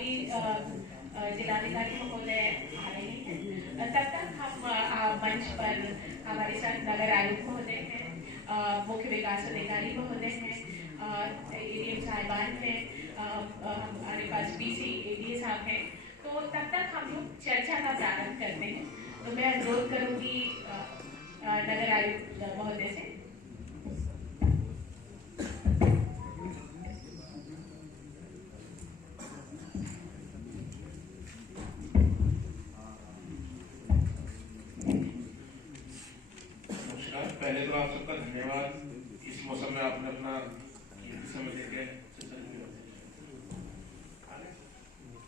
अभी जिलाधिकारी महोदय आ रहे हैं, तब तक हम मंच पर हमारे साथ नगर आयुक्त महोदय हैं, मुख्य विकास अधिकारी महोदय हैं, एडीएम साहिबान हैं, हमारे पास बीसी एडीए साहब हैं। तो तब तक हम लोग चर्चा का प्रारंभ करते हैं। तो मैं अनुरोध करूंगी नगर आयुक्त महोदय से। पहले तो आप सबका धन्यवाद, इस मौसम में आपने अपना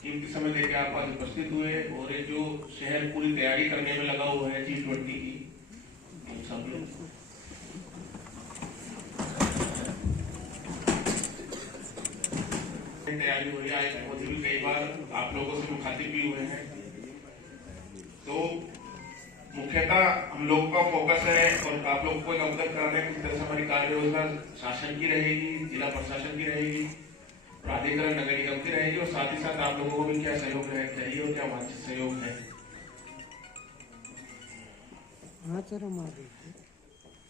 कीमती समय देके आप आज उपस्थित हुए और ये जो शहर पूरी तैयारी करने में लगा हुआ है G20 की, सब लोग तैयारी हो रही है। मोदी भी कई बार आप लोगों से मुखातिब भी हुए हैं। तो मुख्यतः हम लोगों का फोकस है और आप लोगों को अवगत कराना है किस तरह से हमारी कार्य योजना शासन की रहेगी, जिला प्रशासन की रहेगी, प्राधिकरण नगर निगम की रहेगी और साथ ही साथ आप लोगों को भी क्या सहयोग चाहिए और क्या वांछित सहयोग है।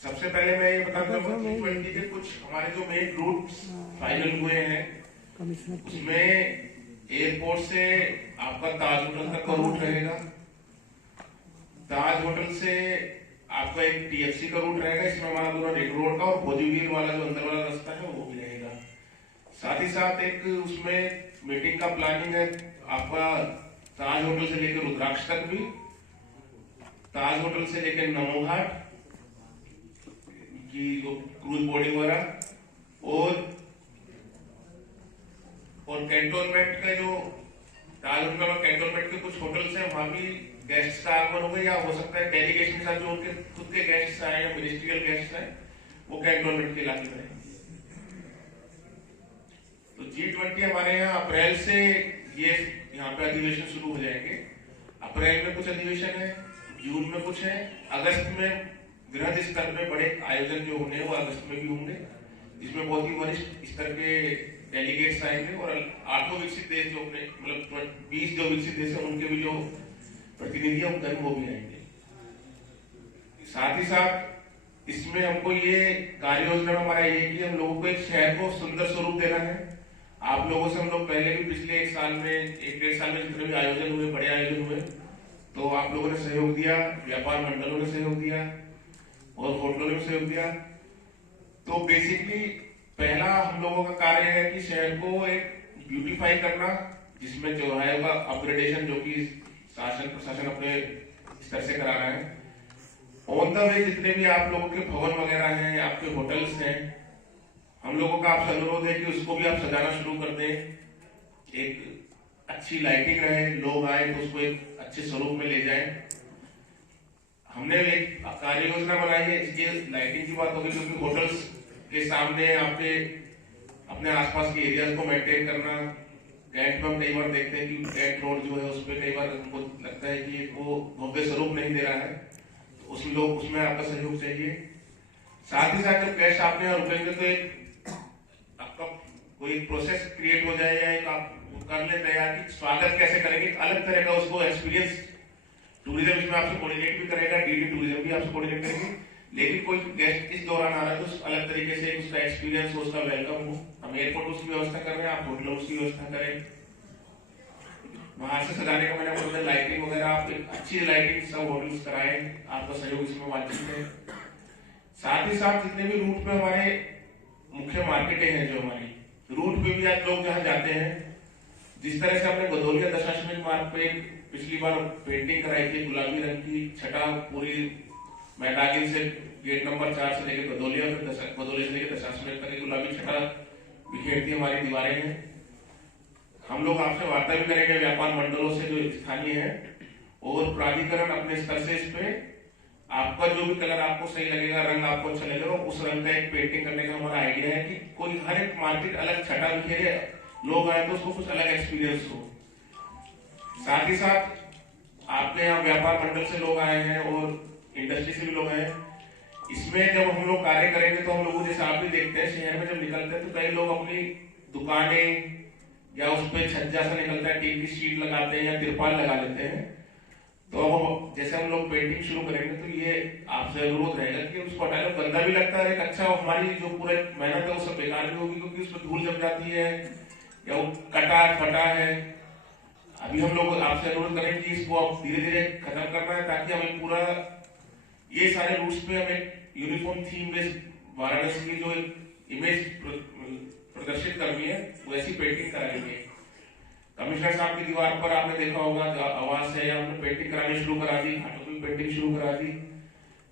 सबसे पहले मैं ये बताता हूँ G20 के कुछ हमारे जो मेन रूट्स फाइनल हुए हैं, उसमें एयरपोर्ट से आपका ताज होटल तक का रूट रहेगा। ताज होटल से आपका एक TFC का रूट रहेगा, इसमें हमारा पूरा रिंग रोड का और भोजीवीर वाला जो अंदर वाला रास्ता है वो भी रहेगा। साथ ही साथ एक उसमें मीटिंग का प्लानिंग है आपका ताज होटल से लेकर रुद्राक्ष तक भी, ताज होटल से लेकर नमोघाट की जो क्रूज बोर्डिंग वगैरह और कैंटोनमेंट का जो ताज होटल और कैंटोनमेंट के कुछ होटल्स हैं वहां भी गेस्ट का आगमन होगा, या हो सकता है डेलीगेशन के साथ जो उनके खुद के गेस्ट आए या मिनिस्ट्रियल गेस्ट आए वो कैंटोनमेंट के इलाके में। तो G20 हमारे यहाँ अप्रैल से ये यहाँ पे अधिवेशन शुरू हो जाएंगे। अप्रैल में कुछ अधिवेशन है, जून में कुछ है, अगस्त में वृहद स्तर पे बड़े आयोजन जो होने वो अगस्त में भी होंगे, जिसमें बहुत ही वरिष्ठ स्तर के डेलीगेट्स आएंगे और 8 विकसित देश जो अपने मतलब 20 जो विकसित देश है उनके भी जो प्रतिनिधि उधर वो भी आएंगे। साथ ही साथ इसमें हमको ये कार्य योजना हमारा ये कि हम लोगों को एक शहर को सुंदर स्वरूप देना है। आप लोगों से हम लोग पहले भी पिछले एक साल में 1-1.5 साल में जितने भी आयोजन हुए, बड़े आयोजन हुए, तो आप लोगों ने सहयोग दिया, व्यापार मंडलों ने सहयोग दिया और होटलों ने सहयोग दिया। तो बेसिकली पहला हम लोगों का कार्य है कि शहर को एक ब्यूटीफाई करना, जिसमें चौराहे का अपग्रेडेशन जो कि शासन प्रशासन अपने स्तर से करा रहा है। ऑन द वे जितने भी आप लोगों के भवन वगैरह हैं, आपके होटल्स हैं, हम लोगों का आपसे अनुरोध है कि उसको भी आप सजाना शुरू कर दें, एक अच्छी लाइटिंग रहे, लोग आए तो उसको एक अच्छे स्वरूप में ले जाएं। हमने एक कार्य योजना बनाई है, इसकी लाइटिंग की बात होगी क्योंकि होटल्स के सामने आपके अपने आसपास के एरियाज को मेंटेन करना। कैंट में हम कई बार देखते हैं कि कैंट रोड जो है उस पर कई बार हमको लगता है कि वो भव्य स्वरूप नहीं दे रहा है, तो उसमें आपका सहयोग चाहिए। साथ ही साथ जब गेस्ट आपने यहाँ रुकेंगे तो एक आपका कोई प्रोसेस क्रिएट हो जाए या एक आप कर ले तैयार कि स्वागत कैसे करेंगे, अलग तरह का उसको एक्सपीरियंस। टूरिज्म इसमें आपसे कोऑर्डिनेट भी करेगा, DD टूरिज्म भी आपसे कोऑर्डिनेट करेगी, लेकिन कोई गेस्ट इस दौरान आ रहा है तो अलग तरीके से उसका एक्सपीरियंस हो, उसका वेलकम हो। हम एयरपोर्ट उसकी व्यवस्था कर रहे हैं, आप होटल उसकी व्यवस्था करें। वहां से सजाने का मैंने बोला लाइटिंग वगैरह, आप अच्छी लाइटिंग सब होटल्स कराएं, आपका सहयोग इसमें वांछित है। साथ ही साथ जितने भी रूट पे हमारे मुख्य मार्केटें हैं, जो हमारी रूट पे भी आज लोग जहाँ जाते हैं, जिस तरह से हमने गदोलिया दशाश्वमेध मार्ग पे पिछली बार पेंटिंग कराई थी गुलाबी रंग की, छटा पूरी मैदागिन से गेट नंबर 4 से लेकर गदोलिया, फिर गदोलिया से लेकर दशाश्वमेध तक गुलाबी छटा बिखेरती हमारी दीवारें हैं। हम लोग आपसे वार्ता भी करेंगे व्यापार मंडलों से जो स्थानीय है, और प्राधिकरण अपने स्तर से इस पे आपका जो भी कलर आपको सही लगेगा, रंग आपको अच्छा लगेगा, उस रंग का एक पेंटिंग करने का हमारा आइडिया है कि कोई हर एक मार्केट अलग छटा बिखेरे, लोग आए तो उसको कुछ अलग एक्सपीरियंस हो। साथ ही साथ आपके यहाँ व्यापार मंडल से लोग आए हैं और इंडस्ट्री से भी लोग आए हैं। इसमें जब हम लोग कार्य करेंगे तो हम लोग जैसे आप भी देखते हैं शहर में जब निकलते हैं तो कई लोग अपनी दुकानें या उस पर छज्जा सा निकलता है, टीन की शीट लगाते हैं या तिरपाल लगा लेते हैं। तो अब जैसे हम लोग पेंटिंग शुरू करेंगे तो ये आपसे अनुरोध रहेगा कि उसको हटाने में गंदा भी लगता है, एक अच्छा हमारी जो पूरा मेहनत है वो सब बेकार भी होगी, क्योंकि उसमें धूल जम जाती है या वो कटा फटा है। अभी हम लोग आपसे अनुरोध करेंगे कि इसको आप धीरे धीरे खत्म करना है, ताकि हमें पूरा ये सारे रूट्स पे हमें यूनिफॉर्म थीम बेस्ड वाराणसी की जो इमेज प्रदर्शित करनी है वैसी पेंटिंग कराएंगे। कमिश्नर साहब की दीवार पर आपने देखा होगा आवाज है, या हमने पेंटिंग करानी शुरू करा दी, घाटों पे पेंटिंग शुरू करा दी।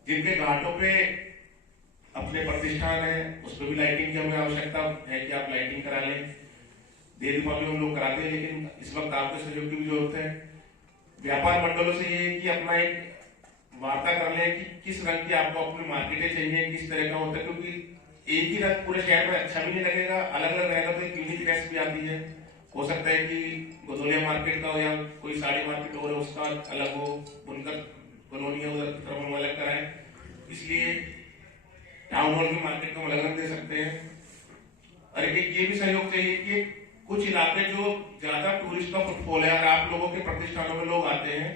जिनके घाटों पे अपने प्रतिष्ठान है उस पर भी लाइटिंग की हमें आवश्यकता है कि आप लाइटिंग करा लें। देव दीपावली हम लोग कराते हैं, लेकिन इस वक्त आपके सहयोग की भी जरूरत है। व्यापार मंडलों से ये कि अपना एक वार्ता कर लें कि किस रंग की आपको अपनी मार्केटें चाहिए, किस तरह का होता है, क्योंकि एक ही रंग पूरे शहर में अच्छा भी नहीं लगेगा, अलग अलग रहेगा तो एक यूनिकनेस भी आती है। हो सकता है कि गोदोलिया मार्केट का हो या कोई साड़ी मार्केट हो उसका अलग हो, बुनकर कॉलोनी है उधर तरफ हम अलग कराएं, इसलिए टाउन हॉल की मार्केट को हम अलग रंग दे सकते हैं। और एक ये भी सहयोग चाहिए कि कुछ इलाके जो ज्यादा टूरिस्ट का फुटफॉल है और आप लोगों के प्रतिष्ठानों में लोग आते हैं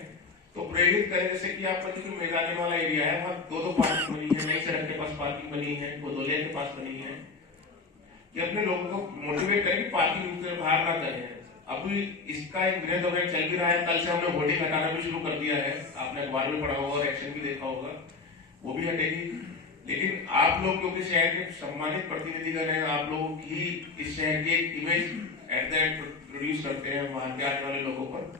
तो प्रेरित करें, जैसे कि आपका जो मेजानी वाला एरिया है वहाँ दो पार्किंग बनी है, नई सड़क के पास पार्किंग बनी है, गोदोलिया के पास बनी है, कि अपने लोगों को मोटिवेट करें कि पार्किंग से बाहर ना करें। अभी इसका एक विरोध अभियान चल भी रहा है, कल से हमने होर्डिंग हटाना भी शुरू कर दिया है, आपने अखबार में पढ़ा होगा और एक्शन भी देखा होगा, वो भी हटेगी। लेकिन आप लोग क्योंकि शहर के सम्मानित प्रतिनिधिगण हैं, आप लोगों की इस शहर की एक image at the end produce करते हैं वहां के आने वाले लोगों पर,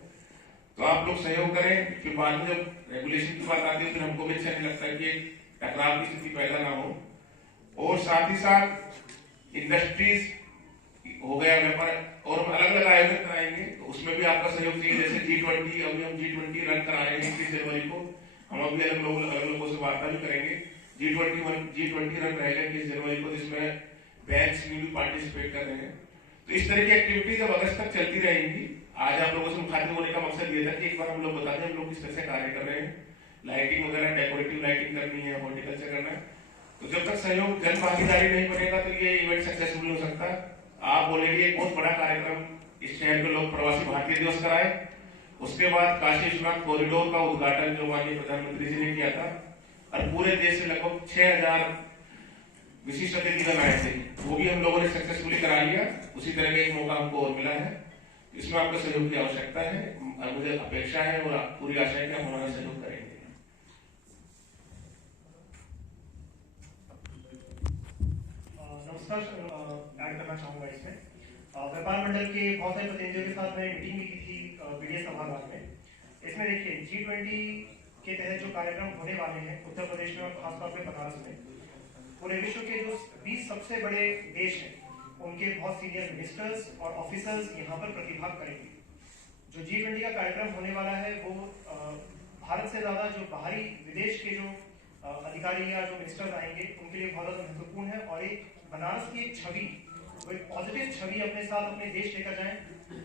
तो आप लोग सहयोग करें। फिर बाद में जब रेगुलेशन की बात आती है फिर हमको भी अच्छा नहीं लगता कि टकराव की स्थिति पैदा ना हो। और साथ ही साथ इंडस्ट्रीज हो गया, व्यापार, और हम अलग अलग आयोजन कराएंगे तो उसमें भी आपका सहयोग चाहिए। जैसे G20, अभी हम G20 रन करा रहे हैं 21 जनवरी को, हम अभी अलग लोगों से वार्ता भी करेंगे। G20 रन रहेगा 21 जनवरी को, जिसमें बैंक्स भी पार्टिसिपेट कर रहे हैं। तो इस तरह की एक्टिविटी जब अगस्त तक चलती रहेंगी। आज आप लोगों से मुखातिब होने का मकसद ये था कि एक बार हम लोग बता दें हम लोग किस तरह से कार्य कर रहे हैं, लाइटिंग वगैरह डेकोरेटिव लाइटिंग करनी है, हॉर्टिकल्चर करना है। तो जब तक सहयोग जन भागीदारी नहीं बनेगा तो ये इवेंट सक्सेसफुल हो सकता है। आप बोलेंगे एक बहुत बड़ा कार्यक्रम इस शहर के लोग प्रवासी भारतीय दिवस कराए, उसके बाद काशी विश्वनाथ कॉरिडोर का उद्घाटन जो माननीय प्रधानमंत्री जी ने किया था और पूरे देश से लगभग 6000 विशिष्ट अतिथिगण आए थे, वो भी हम लोगों ने सक्सेसफुली करा लिया। उसी तरह का एक मौका हमको और मिला है, इसमें आपका सहयोग की आवश्यकता है और मुझे अपेक्षा है और पूरी आशा है कि हम हमारा सहयोग करेंगे। नमस्कार, ऐड करना चाहूंगा इसमें। व्यापार मंडल के बहुत सारे प्रतिनिधियों के साथ मैंने मीटिंग भी की थी BDS सभागार में। इसमें देखिए G20 के तहत जो कार्यक्रम होने वाले हैं उत्तर प्रदेश में और खासतौर पर बनारस में, पूरे विश्व के जो 20 सबसे बड़े देश हैं उनके बहुत सीनियर मिनिस्टर्स और ऑफिसर्स यहाँ पर प्रतिभाग करेंगे। जो G20 का कार्यक्रम होने वाला है वो भारत से ज्यादा जो बाहरी विदेश के जो अधिकारी या जो मिनिस्टर्स आएंगे उनके लिए बहुत ज्यादा महत्वपूर्ण है। और एक बनारस की एक छवि, वो एक पॉजिटिव छवि अपने साथ अपने देश लेकर जाएं,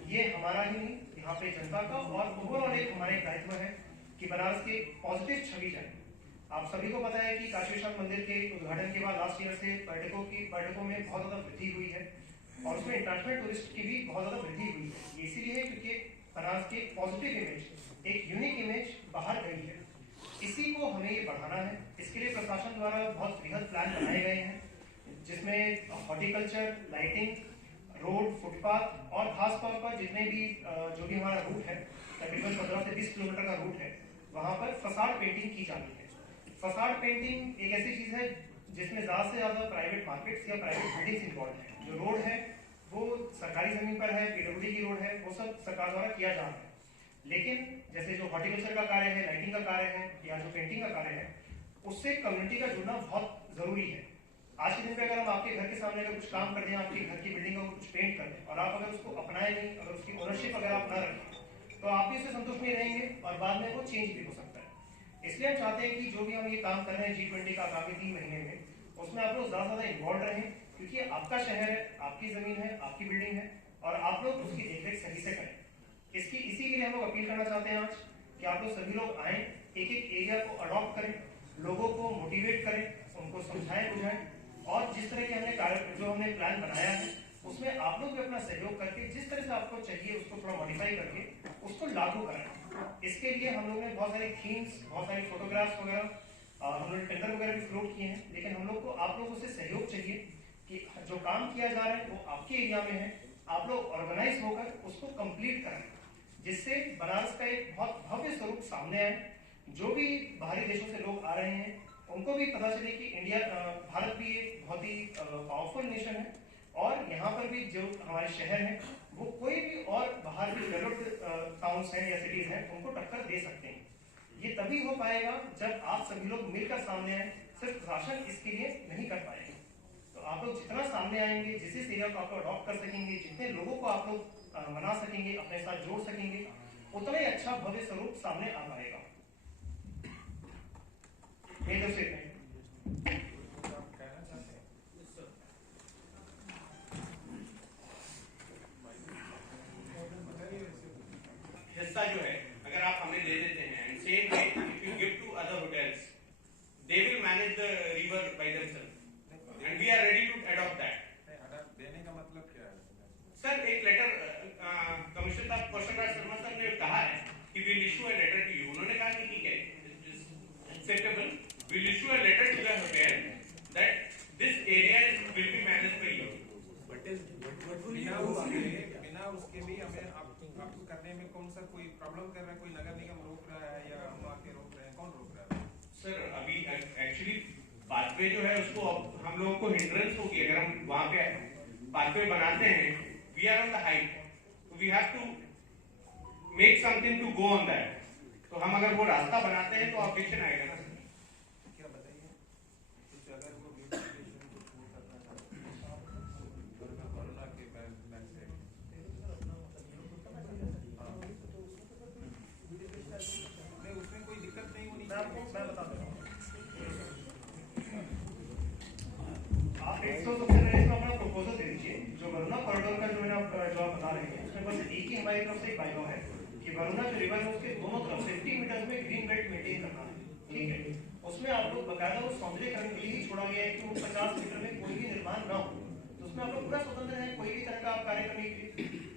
ये हमारा ही नहीं यहाँ पे जनता का और ओवरऑल एक हमारे दायित्व है कि बनारस की पॉजिटिव छवि जाए। आप सभी को पता है कि काशी विश्वनाथ मंदिर के उद्घाटन के बाद लास्ट ईयर से पर्यटकों में बहुत ज्यादा वृद्धि हुई है और उसमें इंटरनेशनल टूरिस्ट की भी बहुत ज्यादा वृद्धि हुई है। इसीलिए है क्योंकि बनारस की पॉजिटिव इमेज, एक यूनिक इमेज बाहर गई है, इसी को हमें ये बढ़ाना है। इसके लिए प्रशासन द्वारा बहुत बृहद प्लान बनाए गए हैं जिसमें हॉर्टिकल्चर, लाइटिंग, रोड, फुटपाथ और खासतौर पर जितने भी जो भी हमारा रूट है तकरीबन 15 से 20 किलोमीटर का रूट है, वहां पर फसाड पेंटिंग की जानी है। फसाड पेंटिंग एक ऐसी चीज है जिसमें ज्यादा से ज्यादा प्राइवेट मार्केट्स या प्राइवेट बिल्डिंग्स इंवॉल्व है। जो रोड है वो सरकारी जमीन पर है, PWD की रोड है, वो सब सरकार द्वारा किया जा रहा है। लेकिन जैसे जो हॉर्टिकल्चर का कार्य है, लाइटिंग का कार्य है या जो पेंटिंग का कार्य है, उससे कम्युनिटी का जुड़ना बहुत जरूरी है। आज के दिन पे अगर हम आपके घर के सामने अगर कुछ काम कर दें, आपके घर की बिल्डिंग को कुछ पेंट कर दें और आप अगर उसको अपनाए नहीं, अगर उसकी ओनरशिप अगर आप ना रखें तो आप भी उससे संतुष्ट नहीं रहेंगे और बाद में वो चेंज भी हो सकता है। इसलिए हम चाहते हैं कि जो भी हम ये काम कर रहे हैं G20 का आगामी 3 महीने में, उसमें आप लोग ज्यादा से ज्यादा इन्वॉल्व रहें, क्योंकि आपका शहर है, आपकी जमीन है, आपकी बिल्डिंग है और आप लोग उसकी देखरेख सही से करें। इसी के लिए हम लोग अपील करना चाहते हैं आज कि आप लोग सभी लोग आए, एक एक एरिया को अडॉप्ट करें, लोगों को मोटिवेट करें, उनको समझाएं बुझाएं और जिस तरह के हमने जो हमने प्लान बनाया है उसमें आप लोग भी अपना सहयोग करके जिस तरह से आपको चाहिए उसको थोड़ा मॉडिफाई करके उसको लागू करें। इसके लिए हम लोगों ने बहुत सारे थीम्स, बहुत सारे फोटोग्राफ्स वगैरह हम लोग टेंडर वगैरह भी फ्लोट किए हैं, लेकिन हम लोग को आप लोगों से सहयोग चाहिए कि जो काम किया जा रहा है वो आपके एरिया में है, आप लोग ऑर्गेनाइज होकर उसको कंप्लीट करें, जिससे बनारस का एक बहुत भव्य स्वरूप सामने आए। जो भी बाहरी देशों से लोग आ रहे हैं उनको भी पता चले कि इंडिया, भारत भी एक बहुत ही पावरफुल नेशन है, और यहाँ पर भी जो हमारे शहर हैं वो कोई भी और बाहर भी डेवलप्ड टाउन्स हैं या सिटीज हैं उनको टक्कर दे सकते हैं। ये तभी हो पाएगा जब आप सभी लोग मिलकर सामने आए, सिर्फ शासन इसके लिए नहीं कर पाएंगे। तो आप लोग जितना सामने आएंगे, जिस एरिया को आप लोग अडॉप्ट कर सकेंगे, जितने लोगों को आप लोग मना सकेंगे, अपने साथ जोड़ सकेंगे, उतना ही अच्छा भव्य स्वरूप सामने आ पाएगा। ये तो स्टेटमेंट हिस्सा जो है अगर आप हमें दे देते हैं, and same way if you give to other hotels, they will manage the river by themselves and we are ready to adopt that. देने का मतलब क्या है सर? एक लेटर कमिश्नर शर्मा सर ने कहा है कि will issue a letter to you. उन्होंने कहा कि ठीक है, acceptable, will issue a letter to the hotel that this area will be managed by you. बिना उसके भी हमें आपको करने में कौन सा कोई प्रॉब्लम कर रहा है? कोई नगर निगम रोक रहा है या हम आके रोक रहे हैं? कौन रोक रहा है? सर अभी एक्चुअली पाथवे जो है उसको अब हम लोगों को हिंड्रेंस होगी अगर हम वहां पे पाथवे बनाते हैं। We are on the height, we have to make something to go on that. तो हम अगर वो रास्ता बनाते हैं तो ऑब्जेक्शन आएगा ना सर? क्या बताइए कुछ अगर वो ब्यूटिफिकेशन को पूरा करना चाहते हैं कोरोना के बैन से नहीं, उसमें कोई दिक्कत नहीं होनी चाहिए। मैं बता दूं, आप 100 सबसे पहले इसमें अपना प्रपोजल दे दीजिए। जो वरुणा कॉरिडोर का जो है जो आप बता रहे हैं उसमें बस एक ही हमारी तरफ से एक बाइलॉ है कि वरुणा जो रिवर है उसके दोनों तरफ 50 मीटर में ग्रीन बेल्ट मेंटेन करना है, ठीक है। उसमें आप लोग बकायदा वो सौंदर्यकरण के लिए ही छोड़ा गया है कि वो 50 मीटर में कोई भी निर्माण ना हो। तो उसमें आप लोग पूरा स्वतंत्र है कोई भी तरह का आप कार्य करने के लिए,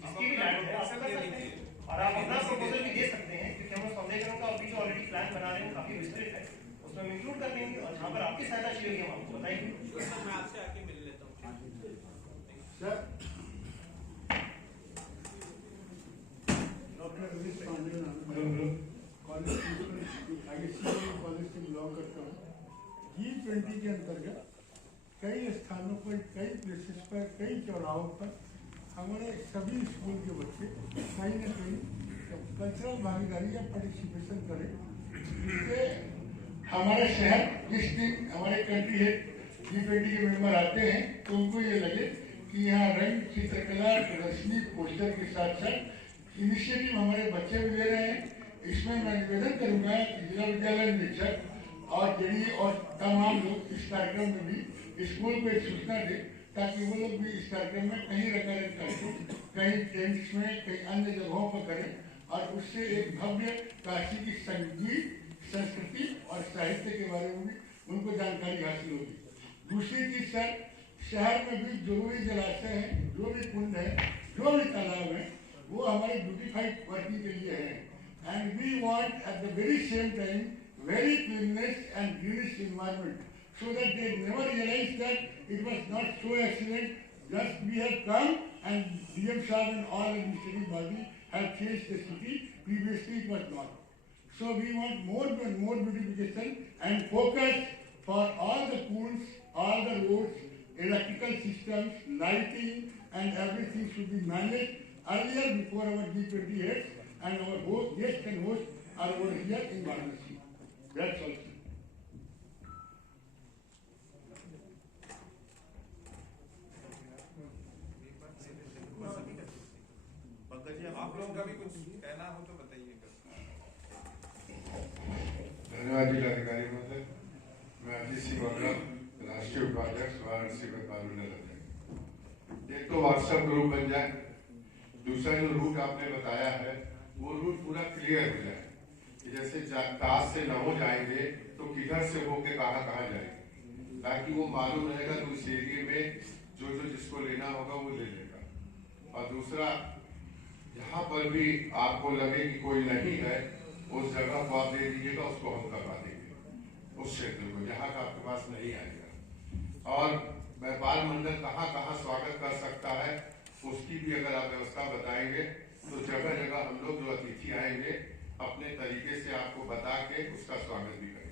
जिसकी भी लैंड है आप कर सकते हैं, और आप अपना प्रपोजल भी दे सकते हैं, क्योंकि हम सौंदर्यकरण का अभी जो ऑलरेडी प्लान बना रहे हैं काफी विस्तृत है, उसमें हम इंक्लूड कर देंगे, और जहाँ पर आपकी सहायता चाहिए होगी हम आपको बताएंगे। सर मैं आपसे आके मिल लेता हूँ। डॉक्टर रमेश पांडे कॉलेज से बिलोंग करता हूँ। G20 के अंतर्गत कई स्थानों पर, कई प्लेसेस पर, कई चौराहों पर हमारे सभी स्कूल के बच्चे कहीं न कहीं कल्चरल भागीदारी या पार्टिसिपेशन करें, जिससे हमारे शहर जिस दिन हमारे कंट्री है G20 के मेंबर आते हैं तो उनको ये लगे कि यहाँ रंग, चित्रकला, प्रदर्शनी, पोस्टर के साथ साथ इनिशिएटिव हमारे बच्चे भी ले रहे हैं। इसमें मैं निवेदन करूंगा कि जिला विद्यालय निरीक्षक और जेडी और तमाम लोग इस कार्यक्रम में भी स्कूल को एक सूचना दें, ताकि वो लोग भी इस कार्यक्रम में कहीं रंगारंग करके, कहीं टेंट्स में, कहीं अन्य जगहों पर करें, और उससे एक भव्य काशी की संगीत, संस्कृति और साहित्य के बारे में भी उनको जानकारी हासिल होगी। दूसरी चीज सर, शहर में भी जो भी जलाशय है, जो भी कुंड है, जो भी तालाब है, वो हमारी ब्यूटिफाइड वर्किंग के लिए है, and we want at the very same time very cleanliness and greenish environment, so that they never realize that it was not so accident. Just we have come and DM Shah and all administrative body have changed the city. Previously it was not. So we want more and more beautification and focus for all the pools, all the roads, electrical systems, lighting, and everything should be managed earlier before our G20 heads and our guests and hosts are over here in Varanasi. That's all. आप लोगों का भी कुछ कहना हो तो बताइएगा। धन्यवाद जिलाधिकारी महोदय। मैं अजीत सिंह वगड़ा, राष्ट्रीय उपाध्यक्ष वाराणसी व्यापार मंडल अध्यक्ष। एक तो व्हाट्सएप ग्रुप बन जाए, दूसरा जो रूट आपने बताया है वो रूट पूरा क्लियर हो जाए, जैसे ताज से नमो जाएंगे तो किधर से होके कहाँ जाएंगे, ताकि वो मालूम रहेगा तो इस एरिया में जो जो जिसको लेना होगा वो ले लेगा। और दूसरा, जहाँ पर भी आपको लगे कि कोई नहीं है उस जगह को आप दे दीजिएगा, उसको हम करवा देंगे उस क्षेत्र को जहाँ का आपके पास नहीं आएगा। और व्यापार मंडल कहाँ कहाँ स्वागत कर सकता है उसकी भी अगर आप व्यवस्था बताएंगे तो जगह जगह हम लोग जो अतिथि आएंगे अपने तरीके से आपको बता के उसका स्वागत भी करेंगे।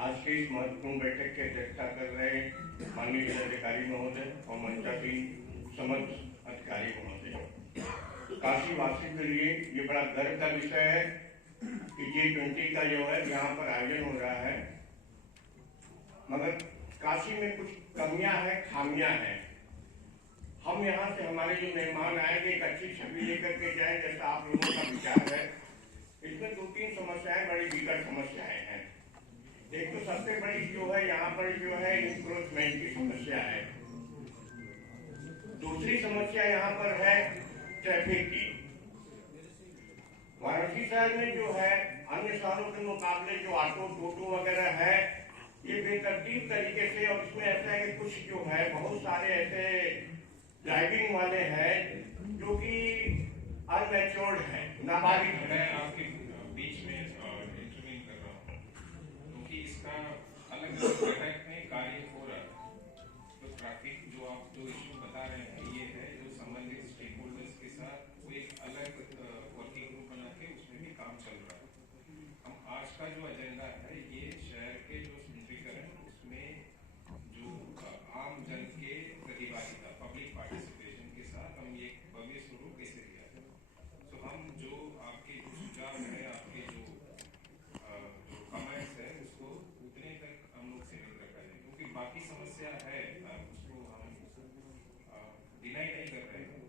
आज की इस महत्वपूर्ण बैठक की अध्यक्षता कर रहे माननीय जिलाधिकारी महोदय और मंचासीन समस्त अधिकारी महोदय, काशी वासी के लिए ये बड़ा गर्व का विषय है कि G20 का जो है यहाँ पर आयोजन हो रहा है, मगर काशी में कुछ कमियां हैं, खामियां हैं। हम यहाँ से हमारे जो मेहमान आएंगे एक अच्छी छवि लेकर के जाए जैसा आप लोगों का विचार है। इसमें 2-3 समस्याएं बड़ी विकट समस्याएं हैं। एक तो सबसे बड़ी जो है यहाँ पर जो है इंक्रोचमेंट की समस्या है। दूसरी समस्या यहाँ पर है ट्रैफिक की। वाराणसी शहर में जो है अन्य शहरों के मुकाबले जो ऑटो टोटो वगैरह है ये बेतरतीब तरीके से, और इसमें ऐसा है कि कुछ जो है बहुत सारे ऐसे ड्राइविंग वाले हैं जो कि अनमैच्योर्ड हैं, नाबालिग हैं। मैं आपके बीच में इंटरवीन कर रहा हूँ क्योंकि इसका अलग अलग बैठक में कार्य हो रहा है। तो ट्रैफिक जो आप जो इश्यू बता रहे हैं ये है जो संबंधित स्टेक होल्डर्स के साथ वो एक अलग वर्किंग ग्रुप बना के उसमें भी काम चल रहा है। हम आज का जो एजेंडा है ये शहर के जो सुंदरीकरण उसमें जो आम जन के प्रतिभागिता पब्लिक पार्टिसिपेशन के साथ हम ये भव्य स्वरूप कैसे दिया जाए। तो हम जो आपके जो सुझाव है, आपके जो कमेंट्स है उसको उतने तक हम लोग सीमित रखा जाए क्योंकि बाकी समस्या है उसको हम डिनाई नहीं कर रहे हैं,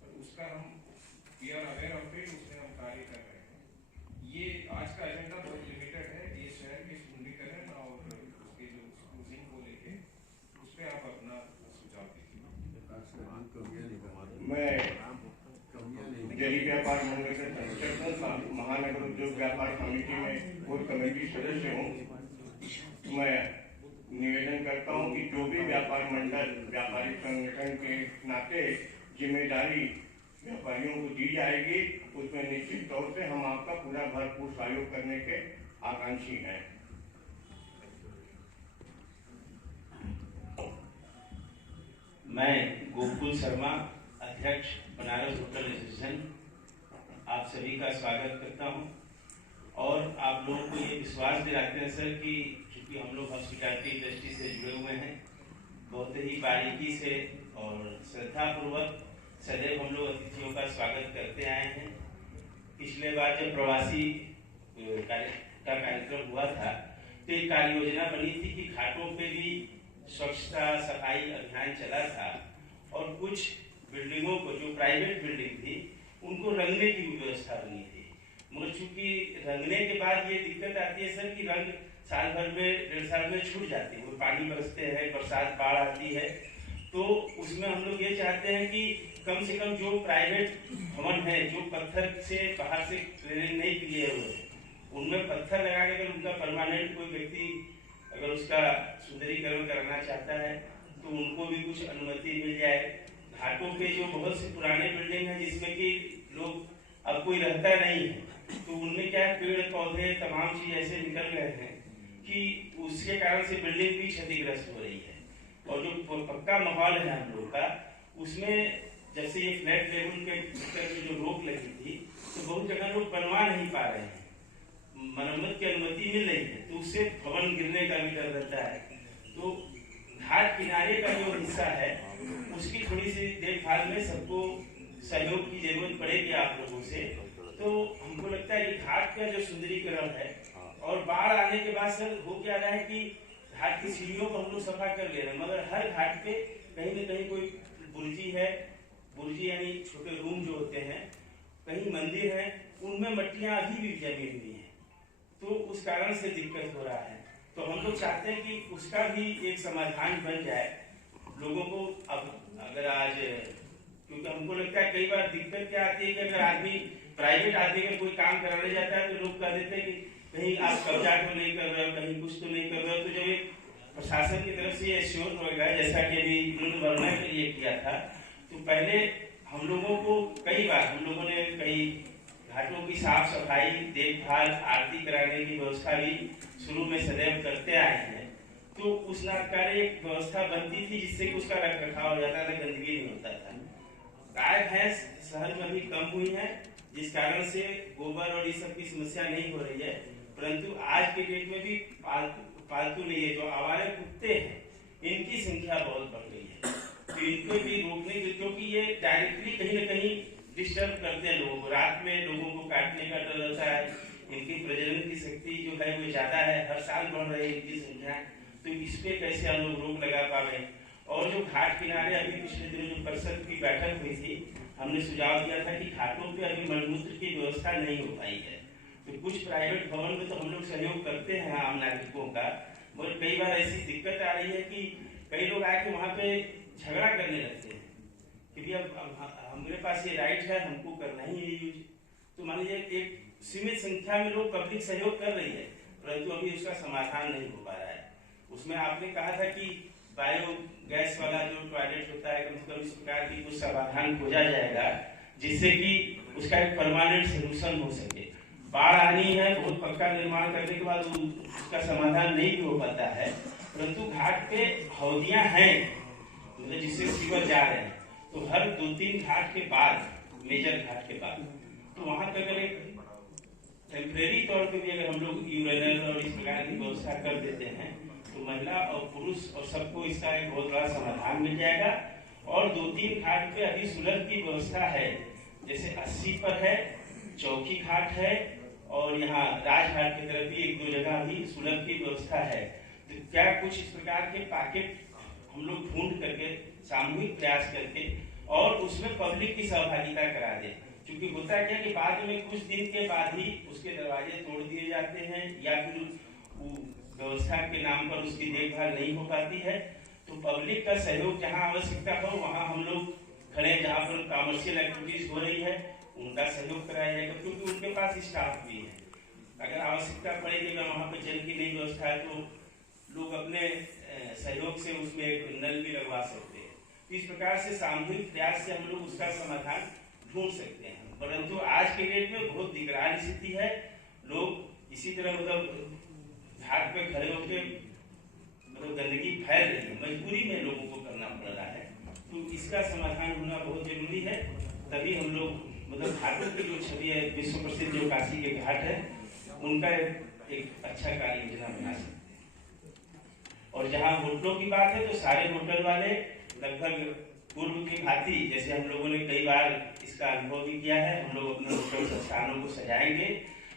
पर उसका हम we are aware of it, उसमें हम कार्य कर रहे हैं। ये आज का एजेंडा बहुत लिमिटेड है। ये शहर के सुंदरीकरण और उसके जो क्रूजिंग को लेके उस पर आप अपना सुझाव दीजिए। मैं दिल्ली व्यापार मंडल के संचालक महानगर उद्योग व्यापार समिति में कोर कमेटी सदस्य हूँ। मैं निवेदन करता हूँ कि जो भी व्यापार मंडल व्यापारिक संगठन के नाते जिम्मेदारी व्यापारियों को दी जाएगी उसमें निश्चित तौर से हम आपका पूरा भरपूर सहयोग करने के आकांक्षी हैं। मैं गोकुल शर्मा, अध्यक्ष बनारस होटल एसोसिएशन, आप सभी का स्वागत करता हूं और आप लोगों को ये विश्वास दिलाते हैं सर कि चूंकि हम लोग हॉस्पिटैलिटी इंडस्ट्री से जुड़े हुए हैं, बहुत ही बारीकी से और श्रद्धापूर्वक सदैव हम लोग अतिथियों का स्वागत करते आए हैं। पिछले बार जब प्रवासी कार्यक्रम हुआ था तो एक कार्य योजना बनी थी कि घाटों पे भी स्वच्छता सफाई अभियान चला था और कुछ बिल्डिंगों को जो प्राइवेट बिल्डिंग थी उनको रंगने की व्यवस्था बनी थी। मगर चूंकि रंगने के बाद ये दिक्कत आती है सर कि रंग साल भर में 1.5 साल में छूट जाती है, वो पानी बरसते हैं, बरसात बाढ़ आती है, तो उसमें हम लोग ये चाहते हैं कि कम से कम जो प्राइवेट भवन है जो पत्थर से बाहर से ट्रेनिंग नहीं किए हुए हैं उनमें पत्थर लगा के अगर उनका परमानेंट कोई व्यक्ति अगर उसका सुंदरीकरण करना चाहता है तो उनको भी कुछ अनुमति मिल जाए। घाटों पे जो बहुत सी पुराने बिल्डिंग है जिसमें कि लोग अब कोई रहता नहीं है तो उनमें क्या पेड़ पौधे तमाम चीज ऐसे निकल गए हैं कि उसके कारण से बिल्डिंग भी क्षतिग्रस्त हो रही है। और जो पक्का माहौल है हम लोग का उसमें जैसे ये फ्लैट लेवल के जो रोक लगी थी तो बहुत जगह लोग बनवा नहीं पा रहे हैं, मरम्मत की अनुमति मिल रही है तो उससे भवन गिरने का भी डर रहता है। तो घाट किनारे का जो हिस्सा है उसकी थोड़ी सी देखभाल में सबको सहयोग की जरूरत पड़ेगी आप लोगों से। तो हमको लगता है कि घाट का जो सुंदरीकरण है और बाढ़ आने के बाद सर हो क्या रहा है कि घाट की सीढ़ियों को हम लोग सफा कर ले रहे हैं, मगर हर घाट पे कहीं न कहीं कोई बुर्जी है, बुर्जी यानी छोटे रूम जो होते हैं, कहीं मंदिर है, उनमें मट्टियां अभी भी जमी हुई है, तो उस कारण से दिक्कत हो रहा है। तो हम लोग चाहते हैं कि उसका भी एक समाधान बन जाए। लोगों को अब अगर आज क्योंकि हमको लगता है कई बार दिक्कत क्या आती है कि अगर आदमी प्राइवेट आदमी अगर कोई काम कराने जाता है तो लोग कह देते हैं कि कहीं आप कब्जा तो नहीं कर रहे हो, कहीं कुछ तो नहीं कर रहे हो। तो जब एक प्रशासन की तरफ से ये एश्योर हो गया, जैसा कि अभी इन्होंने वर्णा के लिए किया था, तो पहले हम लोगों को कई बार हम लोगों ने कई घाटों की साफ सफाई, देखभाल, आरती कराने की व्यवस्था भी शुरू में सदैव करते आए हैं। तो उस नाटकारे एक व्यवस्था बनती थी जिससे कि उसका रख रखाव हो जाता था, गंदगी नहीं होता था। गाय भैंस शहर में भी कम हुई है, जिस कारण से गोबर और इस सब की समस्या नहीं हो रही है। परंतु आज के डेट में भी पालतू नहीं है, जो आवारा कुत्ते हैं इनकी संख्या बहुत बढ़ गई है। तो इनको भी रोकने के, क्योंकि ये डायरेक्टली कहीं ना कहीं डिस्टर्ब करते हैं लोगों को। रात में लोगों को काटने का डर रहता है। इनकी प्रजनन की शक्ति जो है वो ज्यादा है, हर साल बढ़ रही है इनकी संख्या। तो इस पे कैसे हम लोग रोक लगा पावे। और जो घाट किनारे अभी पिछले दिनों जो परिषद की बैठक हुई थी, हमने सुझाव दिया था कि घाटों पे अभी मलमूत्र की व्यवस्था नहीं हो पाई है। तो कुछ प्राइवेट भवन में तो हम लोग सहयोग करते हैं आम नागरिकों का, मगर कई बार ऐसी दिक्कत आ रही है कि कई लोग आके वहाँ पे झगड़ा करने लगते हैं कि भैया हमारे पास ये राइट है, हमको करना ही है यूज। तो मान लीजिए एक सीमित संख्या में लोग पब्लिक सहयोग कर रही है, परंतु अभी उसका समाधान नहीं हो पा रहा है। उसमें आपने कहा था कि बायोगैस वाला जो टॉयलेट होता है, कम से कम इस प्रकार की कुछ समाधान खोजा जाएगा जिससे कि उसका एक परमानेंट सोल्यूशन हो सके। बाढ़ आनी है, बहुत पक्का निर्माण करने के बाद उसका समाधान नहीं भी हो पाता है, परंतु घाट पे हौदियां हैं मतलब जिससे सीवर जा रहे हैं, तो हर 2-3 घाट के बाद, मेजर घाट के बाद, तो वहां तक अगर एक टेम्परेरी तौर पे भी अगर हम लोग यूरेनल और इस प्रकार की व्यवस्था कर देते हैं तो महिला और पुरुष और सबको इसका एक बहुत बड़ा समाधान मिल जाएगा। और 2-3 घाट पे अभी सुलभ की व्यवस्था है, जैसे 80 पर है, चौकी घाट है, और यहाँ राजघाट की तरफ भी 1-2 जगह भी सुलभ की व्यवस्था है। तो क्या कुछ इस प्रकार के पैकेट हम लोग ढूंढ करके सामूहिक प्रयास करके और उसमें पब्लिक की सहभागिता करा दे। क्योंकि होता है क्या कि बाद में कुछ दिन के बाद ही उसके दरवाजे तोड़ दिए जाते हैं या फिर व्यवस्था के नाम पर उसकी देखभाल नहीं हो पाती है। तो पब्लिक का सहयोग जहाँ आवश्यकता हो वहाँ हम लोग खड़े, जहाँ पर कॉमर्शियल एक्टिविटीज हो रही है उनका सहयोग कराया जाएगा, क्योंकि उनके पास स्टाफ भी है। अगर आवश्यकता पड़ेगी, अगर वहाँ पर जल की नहीं व्यवस्था है तो लोग अपने सहयोग से उसमें एक नल भी लगवा सकते हैं। तो इस प्रकार से सामूहिक प्रयास से हम लोग उसका समाधान ढूंढ सकते हैं। परंतु आज के डेट में बहुत दिगराल स्थिति है। लोग इसी तरह मतलब घाट पे खड़े होकर मतलब गंदगी फैल रही है, मजबूरी में लोगों को करना पड़ रहा है। तो इसका समाधान होना बहुत जरूरी है, तभी हम लोग मतलब घाटों की जो छवि है, विश्व प्रसिद्ध जो काशी के घाट है, उनका एक अच्छा कार्य योजना बना सकते हैं। और जहाँ होटलों की बात है तो सारे होटल वाले लगभग पूर्व की भांति, जैसे हम लोगों ने कई बार इसका अनुभव भी किया है, हम लोग अपने होटल संस्थानों को सजाएंगे।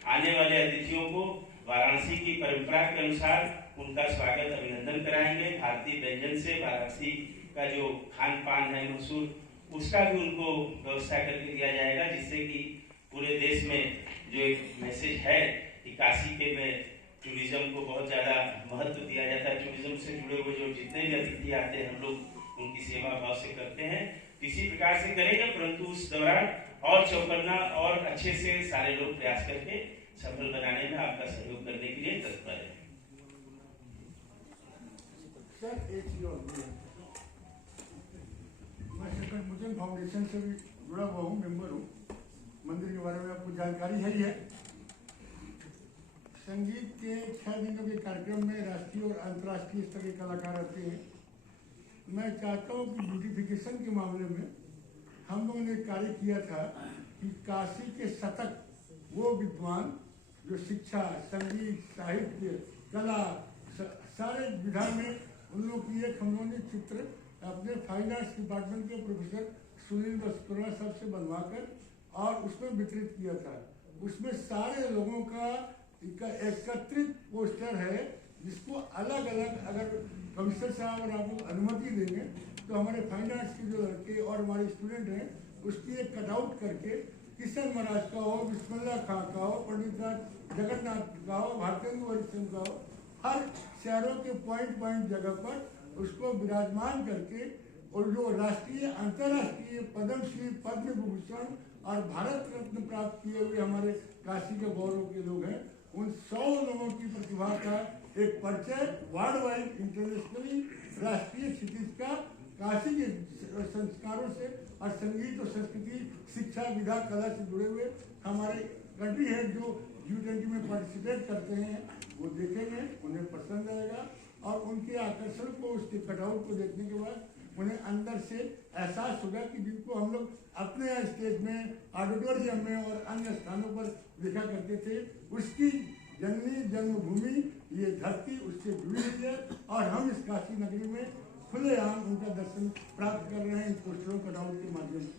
आने वाले अतिथियों को वाराणसी की परंपरा के अनुसार उनका स्वागत अभिनंदन कराएंगे। भारतीय व्यंजन से वाराणसी का जो खान पान है मशहूर, उसका भी उनको व्यवस्था करके दिया जाएगा, जिससे कि पूरे देश में जो एक मैसेज है कि काशी के में टूरिज्म को बहुत ज़्यादा महत्व दिया जाता है। टूरिज्म से जुड़े हुए जो जितने भी अतिथि आते हैं हम लोग उनकी सेवा भाव से करते हैं। इसी प्रकार से करेंगे, परंतु उस दौरान और चौकन्ना और अच्छे से सारे लोग प्रयास करके सफल बनाने में आपका सहयोग करने के लिए तत्पर है। सर एक चीज और मैं सेकंड मुजन फाउंडेशन से भी जुड़ा हुआ हूँ, मेंबर हूँ। मंदिर के बारे में आपको जानकारी है ही है। संगीत के 6 दिनों के कार्यक्रम में राष्ट्रीय और अंतर्राष्ट्रीय स्तर के कलाकार आते हैं। मैं चाहता हूँ कि ब्यूटिफिकेशन के मामले में हम लोगों ने कार्य किया था कि काशी के शतक वो विद्वान जो शिक्षा, संगीत, साहित्य, कला सारे विधा में उन लोगों की एक हम लोगों ने चित्र अपने फाइन आर्ट्स डिपार्टमेंट के प्रोफेसर सुनील बसपुरा साहब से बनवाकर और उसमें वितरित किया था। उसमें सारे लोगों का एकत्रित पोस्टर है, जिसको अलग अलग अगर कमिश्नर साहब और आप लोग अनुमति देंगे तो हमारे फाइन आर्ट्स के जो लड़के और हमारे स्टूडेंट हैं उसकी एक कटआउट करके किशन महाराज का हो, बिस्मिल्लाह खां का हो, पंडित जगन्नाथ का हो, भारतेंदु हरिश्चंद्र का हो, हर शहरों के पॉइंट जगह पर उसको विराजमान करके और जो राष्ट्रीय अंतर्राष्ट्रीय पद्मश्री, पद्म विभूषण और भारत रत्न प्राप्त किए हुए हमारे काशी के गौरव के लोग हैं, उन 100 लोगों की प्रतिभा का एक परिचय वर्ल्ड वाइड इंटरनेशनली राष्ट्रीय क्षितिज का काशी के संस्कारों से और संगीत और संस्कृति, शिक्षा, विधा, कला से जुड़े हुए हमारे कंट्री हेड जो G20 में पार्टिसिपेट करते हैं वो देखेंगे, उन्हें पसंद आएगा और उनके आकर्षण को, उसके कटआउट को देखने के बाद उन्हें अंदर से एहसास होगा कि जिनको हम लोग अपने स्टेज में, ऑडिटोरियम में और अन्य स्थानों पर देखा करते थे, उसकी जननी जन्मभूमि ये धरती उससे जुड़ी हुई है और हम इस काशी नगरी में खुलेआम उनका दर्शन प्राप्त कर रहे हैं इन पोस्टरों कटआउट के माध्यम से।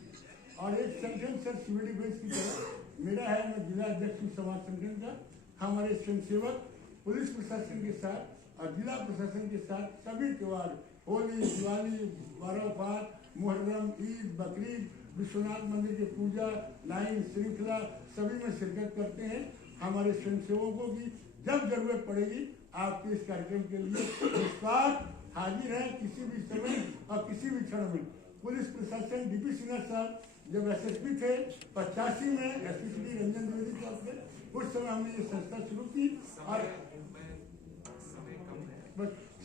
और एक संगठन सर सिविल डिफेंस की तरह मेरा है, मैं जिला अध्यक्ष हूँ समाज संगठन का। हमारे स्वयंसेवक पुलिस प्रशासन के साथ और जिला प्रशासन के साथ सभी त्यौहार, होली, दिवाली, बारात, मुहर्रम, ईद, बकरीद, विश्वनाथ मंदिर की पूजा, लाइन, श्रृंखला सभी में शिरकत करते हैं। हमारे स्वयंसेवकों की जब जरूरत पड़ेगी आपके इस कार्यक्रम के लिए निस्वार्थ हाजिर है, किसी भी समय और किसी भी क्षण में। पुलिस प्रशासन DP सिन्हा साहब जब SSP थे 85 में, SSP रंजन द्विवेदी साहब थे, उस समय हमने ये संस्था शुरू की और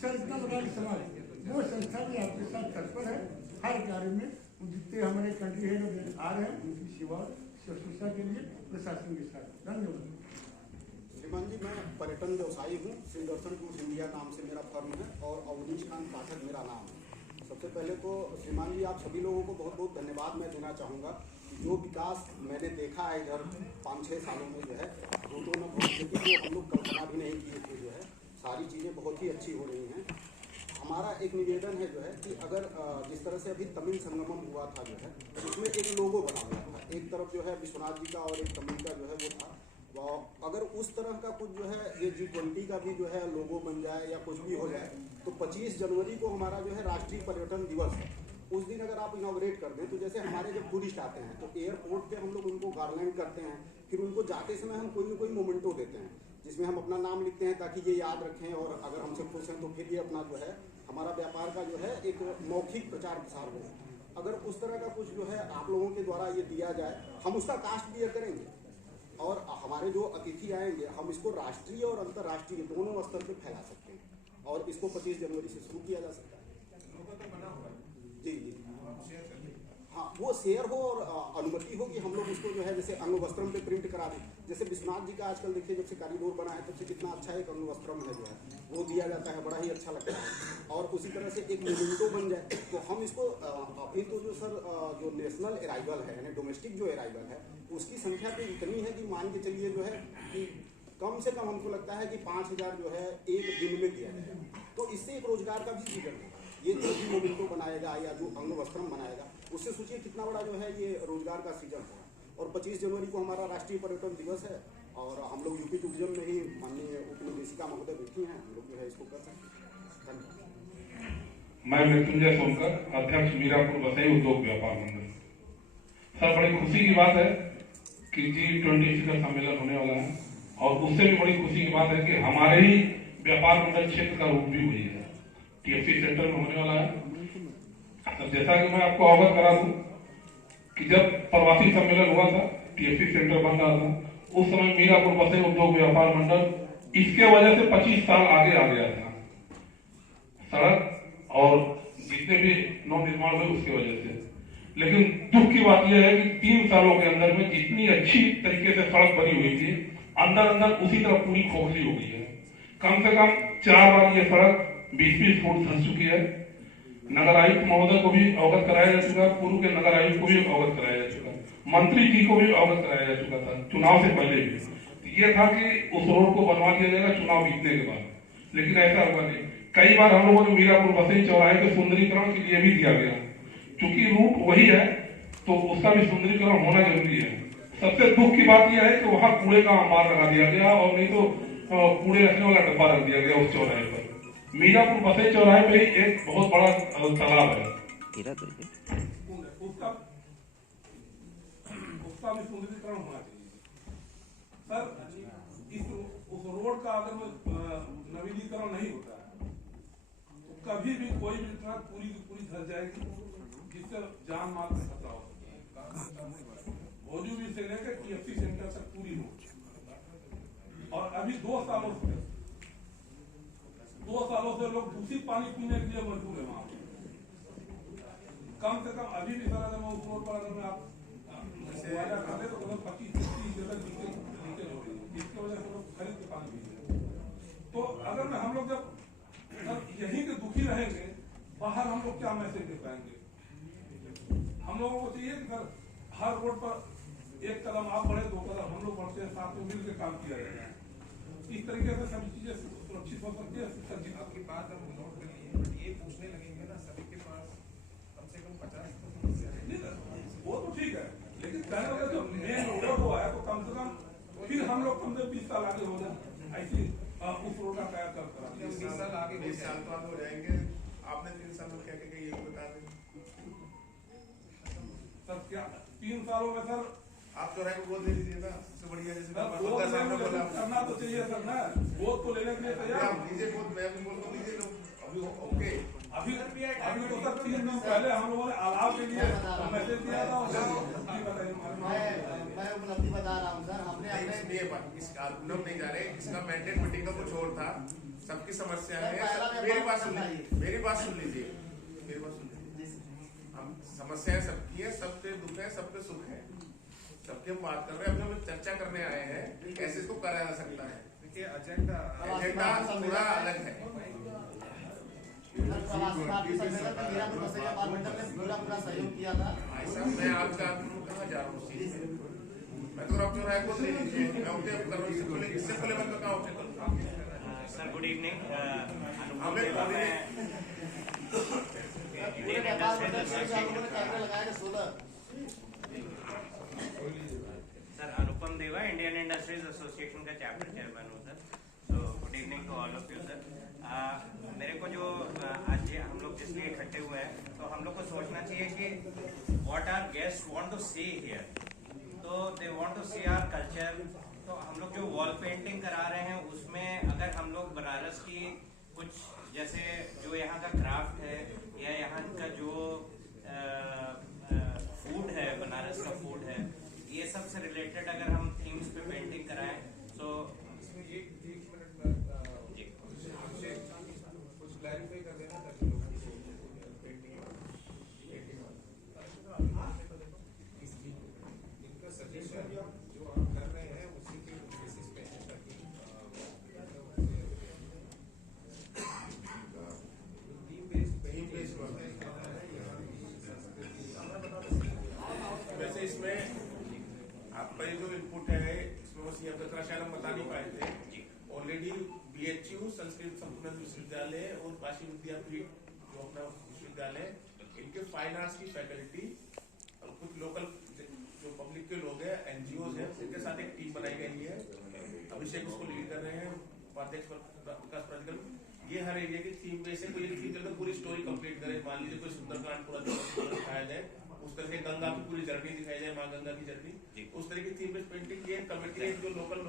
सर इतना बड़ा समाज वो संस्था भी आपके साथ तत्पर है हर कार्य में। जितने हमारे कंट्री हेड आ रहे हैं उनकी सेवा शुश्रूषा के लिए प्रशासन के साथ धन्यवाद। श्रीमान जी, मैं पर्यटन व्यवसायी हूँ। श्री दर्शन टूर्स इंडिया नाम से मेरा फर्म है और अवनीश खान पाठक मेरा नाम है। सबसे पहले तो श्रीमान जी आप सभी लोगों को बहुत बहुत धन्यवाद मैं देना चाहूँगा। जो विकास मैंने देखा है इधर 5-6 सालों में जो है वो तो मैं बहुत जो हम लोग कल्पना भी नहीं किए थे, जो है सारी चीज़ें बहुत ही अच्छी हो रही हैं। हमारा एक निवेदन है जो है कि अगर जिस तरह से अभी तमिल संगमम हुआ था जो है उसमें एक लोगो बना हुआ था, एक तरफ जो है विश्वनाथ जी का और एक तमिल का जो है वो था। अगर उस तरह का कुछ जो है ये G20 का भी जो है लोगो बन जाए या कुछ भी हो जाए तो 25 जनवरी को हमारा जो है राष्ट्रीय पर्यटन दिवस है, उस दिन अगर आप इनॉग्रेट कर दें तो जैसे हमारे जब टूरिस्ट आते हैं तो एयरपोर्ट पे हम लोग उनको गार्लैंड करते हैं, फिर उनको जाते समय हम कोई न कोई मोमेंटो देते हैं जिसमें हम अपना नाम लिखते हैं ताकि ये याद रखें और अगर हमसे खुश हैं तो फिर ये अपना जो है हमारा व्यापार का जो है एक मौखिक प्रचार प्रसार हो। अगर उस तरह का कुछ जो है आप लोगों के द्वारा ये दिया जाए, हम उसका कास्ट बियर करेंगे और हमारे जो अतिथि आएंगे हम इसको राष्ट्रीय और अंतर्राष्ट्रीय दोनों स्तर पे फैला सकते हैं और इसको 25 जनवरी से शुरू किया जा सकता है। जी जी हाँ, वो शेयर हो और अनुमति हो कि हम लोग उसको जो है जैसे अंग वस्त्रम पे प्रिंट करा दें। जैसे विश्वनाथ जी का आजकल देखिए जब से कॉरिडोर बना है तब से कितना अच्छा एक अंग वस्त्रम है जो है वो दिया जाता है, बड़ा ही अच्छा लगता है। और उसी तरह से एक मोमेंटो बन जाए तो हम इसको अभी तो जो सर जो नेशनल अराइवल है यानी डोमेस्टिक जो अराइवल है उसकी संख्या तो इतनी है कि मान के चलिए जो है कि कम से कम हमको लगता है कि 5000 जो है एक दिन में दिया जाए, तो इससे एक रोजगार का भी सृजन होगा। ये जो भी मोमेंटो बनाएगा या जो अंग वस्त्रम बनाएगा उससे सोचिए कितना बड़ा जो है ये रोजगार का सृजन होगा। और 25 जनवरी को हमारा राष्ट्रीय पर्यटन दिवस है और हम लोग यूपी टूरिज्म में ही माननीय उप निदेशिका महोदय बैठी हैं, हम लोग जो है इसको कर सकते हैं। मैं मृत्युंजय सोनकर, अध्यक्ष मीरापुर वसई उद्योग व्यापार मंडल। सर बड़ी खुशी की बात है कि G20 शिखर सम्मेलन होने वाला है और उससे भी बड़ी खुशी की बात है कि हमारे ही व्यापार मंडल क्षेत्र का रूप भी हुई है, TFC सेंटर में होने वाला है। अब जैसा कि मैं आपको अवगत करा दूं कि जब प्रवासी सम्मेलन हुआ था, TFC सेंटर बन रहा था, उस समय मीरापुर वसई उद्योग व्यापार मंडल इसके वजह से 25 साल आगे आ गया था। सड़क और जितने भी नव निर्माण हुए उसकी वजह से। लेकिन दुख की बात यह है कि 3 सालों के अंदर में जितनी अच्छी तरीके से सड़क बनी हुई थी अंदर अंदर उसी तरह पूरी खोखली हो गई है। कम से कम 4 बार ये सड़क 20-20 फुट धंस चुकी है। नगर आयुक्त महोदय को भी अवगत कराया जा चुका, पूर्व के नगर आयुक्त को भी अवगत कराया जा चुका, मंत्री जी को भी अवगत कराया जा चुका था चुनाव से पहले भी। ये था कि उस रोड को बनवा दिया जाएगा चुनाव जीतने के बाद, लेकिन ऐसा हुआ नहीं। कई बार हम लोगों ने मीरापुर वसई चौराहे के सुंदरीकरण के लिए भी दिया गया, क्योंकि रूट वही है तो उसका भी सुंदरीकरण होना जरूरी है। सबसे दुख की बात यह है कि वहां कूड़े का अंबार लगा दिया गया और नहीं तो कूड़े रखने वाला डब्बा रख दिया गया उस चौराहे पर। मीरापुर वसई चौराहे पे ही एक बहुत बड़ा तालाब है, उसका भी सुंदरीकरण होना चाहिए। सर उस रोड का अगर नवीनीकरण नहीं होता है तो कभी भी कोई भी ट्रक पूरी की पूरी धस जाएगी जिससे जान माल का खतरा हो सकता है। भोजू से लेकर TFC सेंटर तक पूरी हो, और अभी 2 सालों से लोग दूषित पानी पीने के लिए मजबूर है वहां। कम से कम अभी भी सर उस रोड पर अगर आप करते तो 25-30 जगह लीकेज हो रही है, जिसकी वजह से लोग खरीद के पानी पी रहे हैं। तो अगर हम लोग जब यहीं के दुखी रहेंगे, बाहर हम लोग क्या मैसेज दे पाएंगे? हम लोगों को चाहिए कि सर हर रोड पर एक कदम आप बढ़े, 2 कदम हम लोग बढ़ते हैं, साथ में मिलकर काम किया जाएगा। इस तरीके से सभी चीजें सुरक्षित हो सकती है। आपकी बात हम नोट कर लिए, ये पूछने लगेंगे ना सभी के पास कम से कम 50%। वो तो ठीक है, लेकिन कहने वाला जो मेन रोड हुआ है तो कम से कम फिर हम लोग कम से 20 साल आगे हो जाए, ऐसी उस रोड का क्या कर करा 20 साल आगे 20 साल तो आगे हो जाएंगे। आपने 3 साल में क्या क्या ये बता दें सर। क्या 3 सालों में सर आप जो है वो दे दीजिए ना, सबसे बढ़िया जैसे करना तो चाहिए सर ना, वोट तो लेने के लिए तैयार दीजिए वोट, मैं भी बोल दीजिए अभी ओके। अभी तो सर 3 दिन पहले हम लोगों ने अलाव के लिए मैसेज दिया था। मैं उपलब्धि बता रहा हूँ सर, हमने नहीं जा रहे, इसका मैंडेट मीटिंग का कुछ और था, सबकी समस्या है। मेरी बात सुन लीजिए, मेरी बात सुन लीजिए। हम समस्याएं सबकी है, सबके दुख है, सबके सुख है, सबके हम बात कर रहे हैं। अभी हम चर्चा करने आए हैं कैसे इसको करा जा सकता है। देखिए एजेंडा पूरा अलग है। पूरा सहयोग किया था। मैं आपका कहाँ जा रहा हूँ, मैं तो अपने राय को ले लीजिए, मैं उसे कर रहा हूँ, इससे पहले मैं कहाँ उसे करूँ। Sir good evening. Sir Anupam Deva, Indian industries association का चैप्टर चेयरमैन हूँ सर। तो good evening to all of you sir. मेरे को जो आज हम लोग जिसलिए इकट्ठे हुए हैं, तो हम लोग को सोचना चाहिए कि what are guest want to see here. तो they want to see our culture. तो हम लोग जो वॉल पेंटिंग करा रहे हैं उसमें अगर हम लोग बनारस की कुछ जैसे जो यहाँ का क्राफ्ट है या यहाँ का जो फूड है, बनारस का फूड है, ये सब से रिलेटेड अगर हम थीम्स पे पेंटिंग कराएं तो इसमें एक मिनट आपसे कुछ क्लैरिफाई कर देना ताकि लोग इनका सजेशन जो आप कर रहे हैं उसी के बेसिस पे है, ताकि वैसे इसमें आपका जो इनपुट है इसमें बस ये शायद हम बता नहीं पाए थे। ऑलरेडी BHU संस्कृत संपूर्ण विश्वविद्यालय और काशी विद्यापीठ जो अपना विश्वविद्यालय, इनके फाइन आर्ट्स की फैकल्टी और कुछ लोकल जो पब्लिक के लोग हैं, NGOs हैं, इनके साथ एक टीम बनाई गई है। अभिषेक उसको लीड कर रहे हैं, उपाध्यक्ष विकास प्राधिकरण। ये हर एरिया की थीम पे से कोई एक थीम चलकर पूरी स्टोरी कंप्लीट करे। मान लीजिए कोई सुंदरकांड पूरा दिखाया जाए, उस तरह से गंगा की पूरी जर्नी दिखाई जाए, माँ गंगा की जर्नी, उस तरह की थीम पे पेंटिंग। ये कमेटी जो लोकल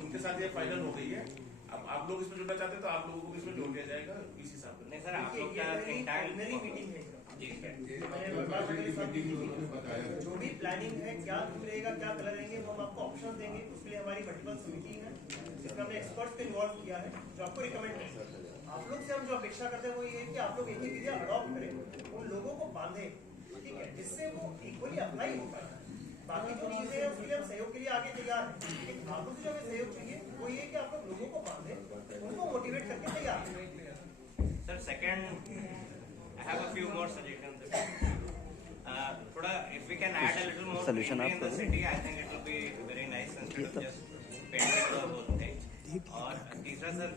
उनके साथ ये फाइनल हो गई है। अब आप लोग इसमें जुड़ना चाहते हैं तो आप लोगों को इसमें जोड़ दिया जाएगा इस हिसाब से। नहीं सर, आप लोग का मेरी मीटिंग है जो भी प्लानिंग है, क्या थीम रहेगा, क्या कलर रहेंगे, वो हम आपको ऑप्शन देंगे। उसके लिए हमारी मल्टीपल समिति है जिसमें हमने एक्सपर्ट्स को इन्वॉल्व किया है, जो आपको रिकमेंड करेंगे। आप लोग से हम जो अपेक्षा करते हैं वो ये है कि आप लोग एक ही विधिया अडॉप्ट करें, उन लोगों को बांधे, ठीक है, जिससे वो इक्वली अप्लाई हो पाए। बाकी जो चीजें हैं उसके लिए हम सहयोग के लिए आगे तैयार हैं, लेकिन आप लोग से जो हमें सहयोग चाहिए वो ये कि आप लोग लोगों को बांधे, उनको मोटिवेट करके तैयार हैं। Sir second I have a few more suggestions. थोड़ा if we can add a little more solution in the city, I think it will be very nice instead of just painting the whole thing. और तीसरा sir,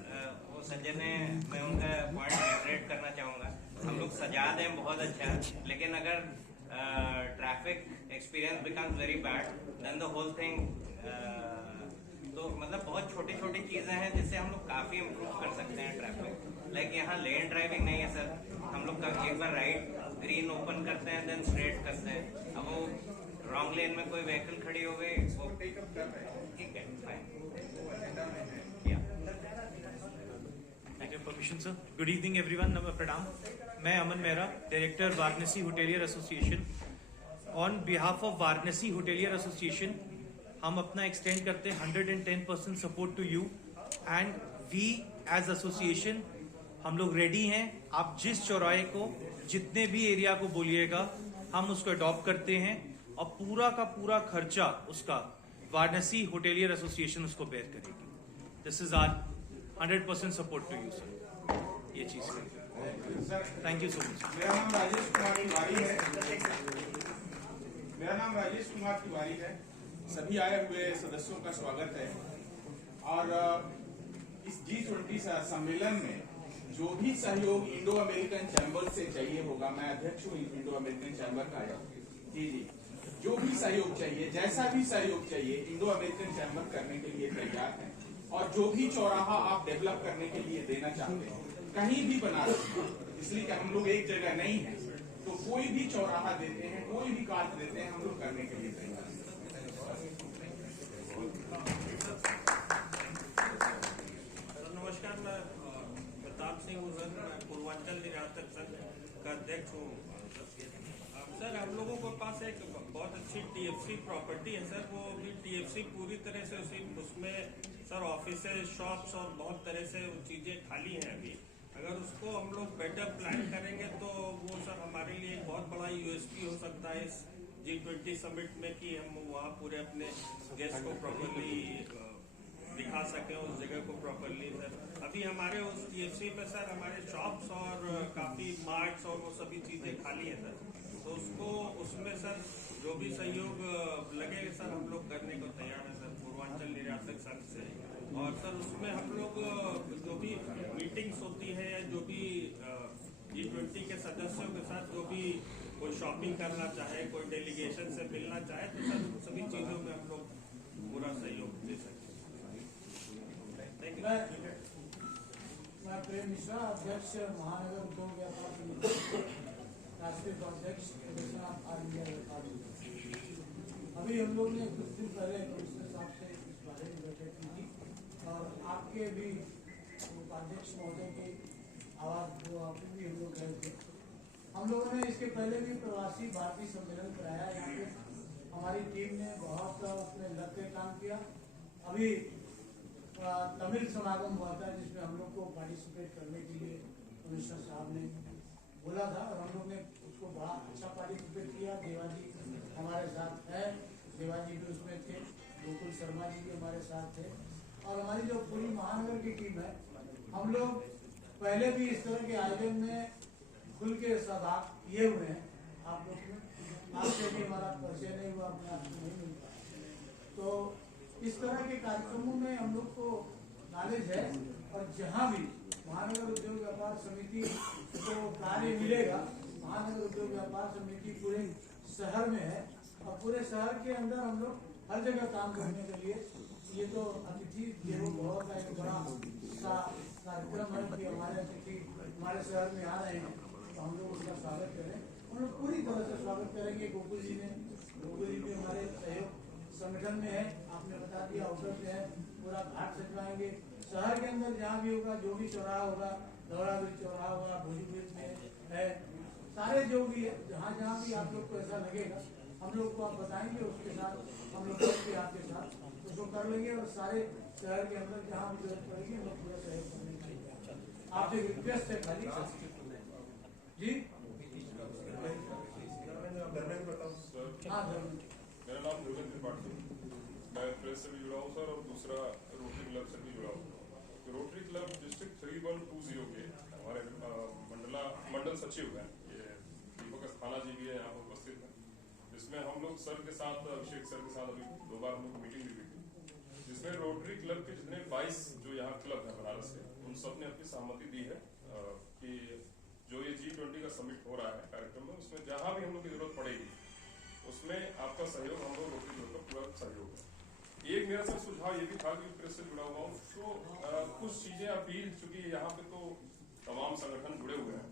वो संजय ने, मैं उनका point retreat करना चाहूँगा। हम लोग सजा दें बहुत अच्छा, लेकिन अगर traffic experience becomes very bad then the whole thing. तो मतलब बहुत छोटी छोटी चीज़ें हैं जिससे हम लोग काफ़ी इम्प्रूव कर सकते हैं ट्रैफिक। लाइक यहाँ लेन ड्राइविंग नहीं है सर, हम लोग एक बार राइट ग्रीन ओपन करते हैं देन स्ट्रेट करते हैं। अब वो रॉन्ग लेन में कोई व्हीकल खड़ी हो गई वो टेकअप कर रहे हैं, ठीक है, फाइन। वो एजेंडा में है। Thank you for Kishan sir. Good evening everyone. Pranam. मैं Aman Mehra, director Varanasi hotelier association. On behalf of Varanasi hotelier association हम अपना एक्सटेंड करते हैं 110% support to you and we as association हम लोग रेडी हैं. आप जिस चौराहे को जितने भी एरिया को बोलिएगा हम उसको अडॉप्ट करते हैं और पूरा का पूरा खर्चा उसका वाराणसी होटेलियर एसोसिएशन उसको बेयर करेगी. This is our 100% support to you sir. ये चीज थैंक यू सो मच. मेरा नाम राजेश कुमार तिवारी है. सभी आए हुए सदस्यों का स्वागत है. और इस G20 सम्मेलन में जो भी सहयोग इंडो अमेरिकन चैम्बर से चाहिए होगा, मैं अध्यक्ष हूँ इंडो अमेरिकन चैम्बर का. जी, जो भी सहयोग चाहिए, जैसा भी सहयोग चाहिए, इंडो अमेरिकन चैम्बर करने के लिए तैयार है. और जो भी चौराहा आप डेवलप करने के लिए देना चाहते हैं, कहीं भी बना सकते हैं, इसलिए कि हम लोग एक जगह नहीं है, तो कोई भी चौराहा देते हैं, कोई भी कार्य देते हैं, हम लोग करने के लिए तैयार हैं. नमस्कार, मैं प्रताप सिंह हूँ सर. मैं पूर्वांचल निर्यातक संघ का अध्यक्ष हूँ सर. हम लोगों के पास एक बहुत अच्छी TFC प्रॉपर्टी है सर. वो भी TFC पूरी तरह से उसमें सर ऑफिस, शॉप्स और बहुत तरह से चीजें खाली हैं अभी. अगर उसको हम लोग बेटर प्लान करेंगे तो वो सर हमारे लिए एक बहुत बड़ा USP हो सकता है इस G20 समिट में कि हम वहाँ पूरे अपने गेस्ट को प्रॉपरली दिखा सकें, उस जगह को प्रॉपरली सर. अभी हमारे उस TFC में सर हमारे शॉप्स और काफ़ी मार्ट्स और वो सभी चीज़ें खाली हैं सर. तो उसको उसमें सर जो भी सहयोग लगेगा सर हम लोग करने को तैयार है सर पूर्वांचल निर्यातक संघ से. और सर उसमें हम लोग जो भी मीटिंग्स होती है या जो भी G20 के सदस्यों के साथ जो भी कोई शॉपिंग करना चाहे, कोई डेलीगेशन से मिलना चाहे, तो सर सभी चीज़ों में हम लोग पूरा सहयोग दे सकते हैं. मैं प्रेम मिश्रा, अध्यक्ष महानगर उद्योग व्यापार समिति, राष्ट्रीय उपाध्यक्ष अभी हम लोग ने कुछ दिन पहले कमिश्नर साहब से इस बारे में बैठक की थी और आपके भी उपाध्यक्ष महोदय की आवाज जो आपको भी हम लोग गए थे. हम लोगों ने इसके पहले भी प्रवासी भारतीय सम्मेलन कराया. यहाँ पे हमारी टीम ने बहुत उसमें लग के काम किया. अभी तमिल समागम हुआ था जिसमें हम लोग को पार्टिसिपेट करने के लिए कमिश्नर साहब ने बोला था और हम लोग ने उसको बड़ा अच्छा पार्टिसिपेट किया. देवाजी हमारे साथ है, देवाजी भी उसमें थे, गोकुल शर्मा जी भी हमारे साथ थे और हमारी जो पूरी महानगर की टीम है, हम लोग पहले भी इस तरह के आयोजन में खुल के सहभाग किए हुए हैं. आप लोग में आपसे भी हमारा परिचय नहीं हुआ, अपने आप को नहीं मिलता. तो इस तरह के कार्यक्रमों में हम लोग को नॉलेज है और जहाँ भी महानगर उद्योग व्यापार समिति को कार्य मिलेगा, महानगर उद्योग व्यापार समिति पूरे शहर में है और पूरे शहर के अंदर हम लोग हर जगह काम करने के लिए ये तो अतिथि देवो भव का एक बड़ा सा कार्यक्रम है कि हमारे अतिथि हमारे शहर में आ रहे हैं तो हम लोग उसका स्वागत करें. हम लोग पूरी तरह से स्वागत करेंगे. गोकुल जी भी हमारे सहयोग संगठन में है, आपने बता दिया, अवसर से है. पूरा घाट सजवाएंगे शहर के अंदर जहाँ भी होगा, जो भी चौराहा होगा, दौड़ा ब्रिज चौराहा होगा, भोजी ब्रिज में है, सारे जो भी है जहाँ जहाँ भी आप लोग को ऐसा लगेगा हम लोग को आप बताएंगे, उसके साथ हम लोग आपके साथ उसको कर लेंगे और सारे शहर के अंदर जहाँ भी जरूरत पड़ेगी हम लोग पूरा सहयोग करने के लिए. आपसे रिक्वेस्ट है खाली जी. हाँ, मेरा नाम धर्मेंद्र त्रिपाठी, मैं प्रेस से भी जुड़ा हूँ सर और दूसरा रोटरी क्लब से भी जुड़ा हूँ. तो रोटरी क्लब डिस्ट्रिक्ट 3120 के हमारे मंडल सचिव हैं, ये दीपक अस्थाना जी भी है यहाँ पर उपस्थित हैं, जिसमें हम लोग सर के साथ, अभिषेक सर के साथ अभी 2 बार हम लोग मीटिंग भी हुई थी, जिसमें रोटरी क्लब के जितने 22 जो यहाँ क्लब है बनारस के, उन सब ने अपनी सहमति दी है कि जो ये G20 का समिट हो रहा है कार्यक्रम में, उसमें जहाँ भी हम लोग की जरूरत पड़ेगी उसमें आपका सहयोग, हम लोग रोटरी क्लब का पूरा सहयोग है. एक मेरा सर सुझाव ये भी था कि प्रेस से जुड़ा हुआ हूँ तो कुछ चीजें अपील, चूंकि यहाँ पे तो तमाम संगठन जुड़े हुए हैं,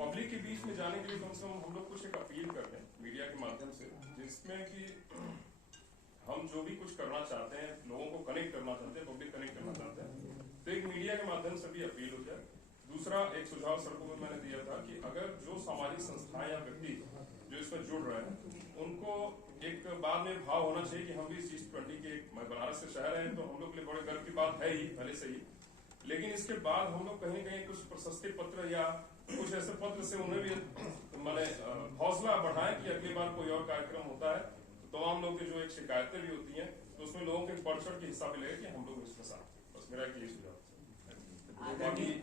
पब्लिक के बीच में जाने के लिए कम से कम हम लोग कुछ एक अपील कर रहे हैं मीडिया के माध्यम से, जिसमें कि हम जो भी कुछ करना चाहते हैं, लोगों को कनेक्ट करना चाहते हैं, पब्लिक कनेक्ट करना चाहते हैं, तो एक मीडिया के माध्यम से भी अपील हो जाए दूसरा एक सुझाव सड़कों में मैंने दिया था कि अगर जो सामाजिक संस्थाएं या व्यक्ति जो इसमें जुड़ रहे हैं उनको एक बाद में भाव होना चाहिए कि हम भी G20 के, मैं बनारस से शहर है तो हम लोग के लिए बड़े गर्व की बात है ही पहले से ही, लेकिन इसके बाद हम लोग कहीं कहीं कुछ प्रशस्ति पत्र या कुछ ऐसे पत्र से उन्हें भी मैंने हौसला बढ़ाएं कि अगली बार कोई और कार्यक्रम होता है तो तमाम लोग की जो एक शिकायतें भी होती हैं तो उसमें लोगों के बढ़ चढ़ के हिस्सा भी लगे कि हम लोग इसमें साथ। बस मेरा यही सुझाव। आदरणीय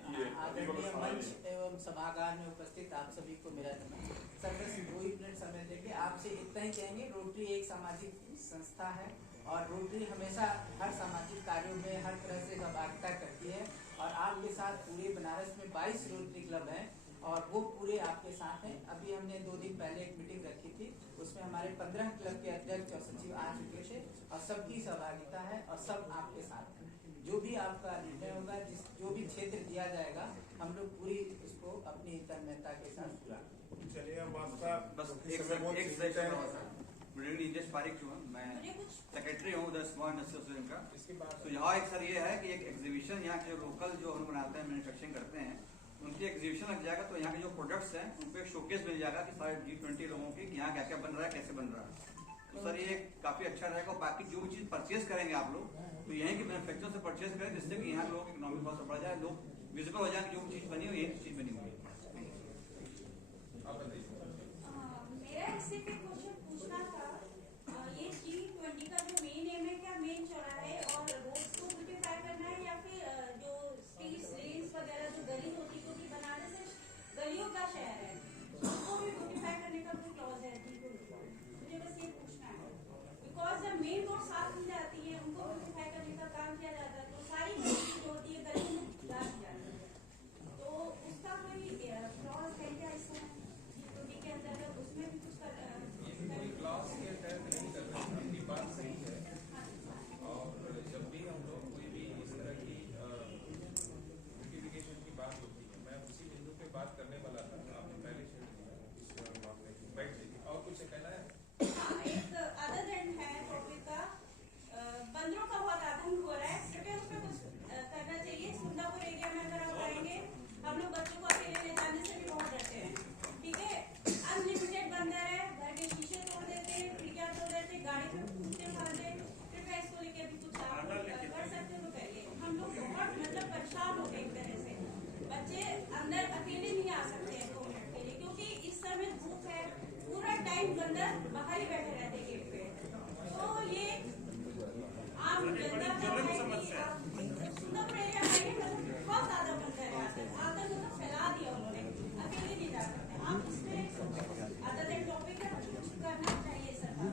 मंच एवं सभागार में उपस्थित आप सभी को मेरा नमस्कार। सर बस 2 ही मिनट समय देंगे, आपसे इतना ही कहेंगे। रोटरी एक सामाजिक संस्था है और रोटरी हमेशा हर सामाजिक कार्यों में हर तरह से सहभागिता करती है और आपके साथ पूरे बनारस में 22 रोटरी क्लब हैं और वो पूरे आपके साथ हैं। अभी हमने 2 दिन पहले एक मीटिंग रखी थी, उसमें हमारे 15 क्लब के अध्यक्ष और सचिव आ चुके थे और सबकी सहभागिता है और सब आपके साथ हैं। जो भी आपका निर्णय होगा, जो भी क्षेत्र दिया जाएगा, हम लोग पूरी उसको अपनी तन्मयता के साथ पूरा चलिए। हम आपका बस एक सेकंड नीतीश पारिक जो हूँ, मैं सेक्रेटरी हूँ उधर स्मॉल इंडस्ट्री का। तो यहाँ एक सर ये है कि एक एग्जीबिशन यहाँ के लोकल जो हम बनाते हैं, मैन्युफैक्चरिंग करते हैं, उनकी एग्जीबिशन लग जाएगा तो यहाँ के जो प्रोडक्ट्स हैं उनको एक शोकेस मिल जाएगा कि सारे G20 लोगों की यहाँ क्या क्या बन रहा है, कैसे बन रहा है। तो सर ये काफी अच्छा रहेगा। बाकी जो भी चीज परचेज करेंगे आप लोग तो यहीं के मैन्युफैक्चरर से परचेज करें जिससे कि यहाँ लोगों की इकोनॉमिक कॉस्ट बढ़ जाए, लोग विजिबल हो जाए जो चीज बनी हुई यही चीज बनी हुई है। मेरा इससे भी क्वेश्चन पूछना था, ये G20 का जो मेन एम है, क्या मेन चौराहे और रोड को ब्यूटिफाई करना है या फिर जो स्ट्रीट्स लेन्स वगैरह जो गली होती है, क्योंकि बनारस गलियों का शहर है, उसको भी ब्यूटिफाई करने का कोई क्लॉज है? मुझे बस ये पूछना है, बिकॉज जब मेन रोड साफ की जाती है, उनको ब्यूटिफाई करने का काम किया जाता है तो सारी गली जो होती है गली में ला दी जाती है, तो उसका कोई क्लॉज है क्या इसमें G20 के अंतर्गत? उसमें भी कुछ क्लास के तहत नहीं कर रहे हैं, आपकी बात सही है। और जब भी हम लोग कोई भी इस तरह की ब्यूटिफिकेशन की बात होती है, मैं उसी बिंदु पे बात करने वाला था, आपने पहले छेड़ दिया इस मामले में। बैठ जाइए, और कुछ कहना है? एक अदर एंड है टॉपिक का, बंदरों का बहुत आतंक हो रहा है, कृपया उस पर कुछ करना चाहिए। सुंदरपुर एरिया में अगर आप आएंगे, हम लोग बच्चों को अकेले ले जाने से भी बहुत डरते हैं, ठीक है? अनलिमिटेड बंदर है, घर के शीशे तोड़ देते हैं, खिड़कियां तोड़ देते हैं, गाड़ी पे कूदते फाड़ते हैं। कृपया इसको लेके भी कुछ आप कर सकते हो तो करिए। हम लोग बहुत मतलब परेशान हो गए एक तरह से, बच्चे अंदर अकेले नहीं आ सकते हैं 2 मिनट के लिए, क्योंकि इस समय धूप है, पूरा टाइम बंदर बाहर ही बैठे रहते हैं गेट पे। तो ये आम जनता का है कि आप सुंदरपुर एरिया में बहुत ज्यादा बंदर है, आतंक मतलब फैला दिया उन्होंने, अकेले नहीं जा सकते आप। इसमें अदर एंड टॉपिक है, कुछ करना चाहिए सरकार।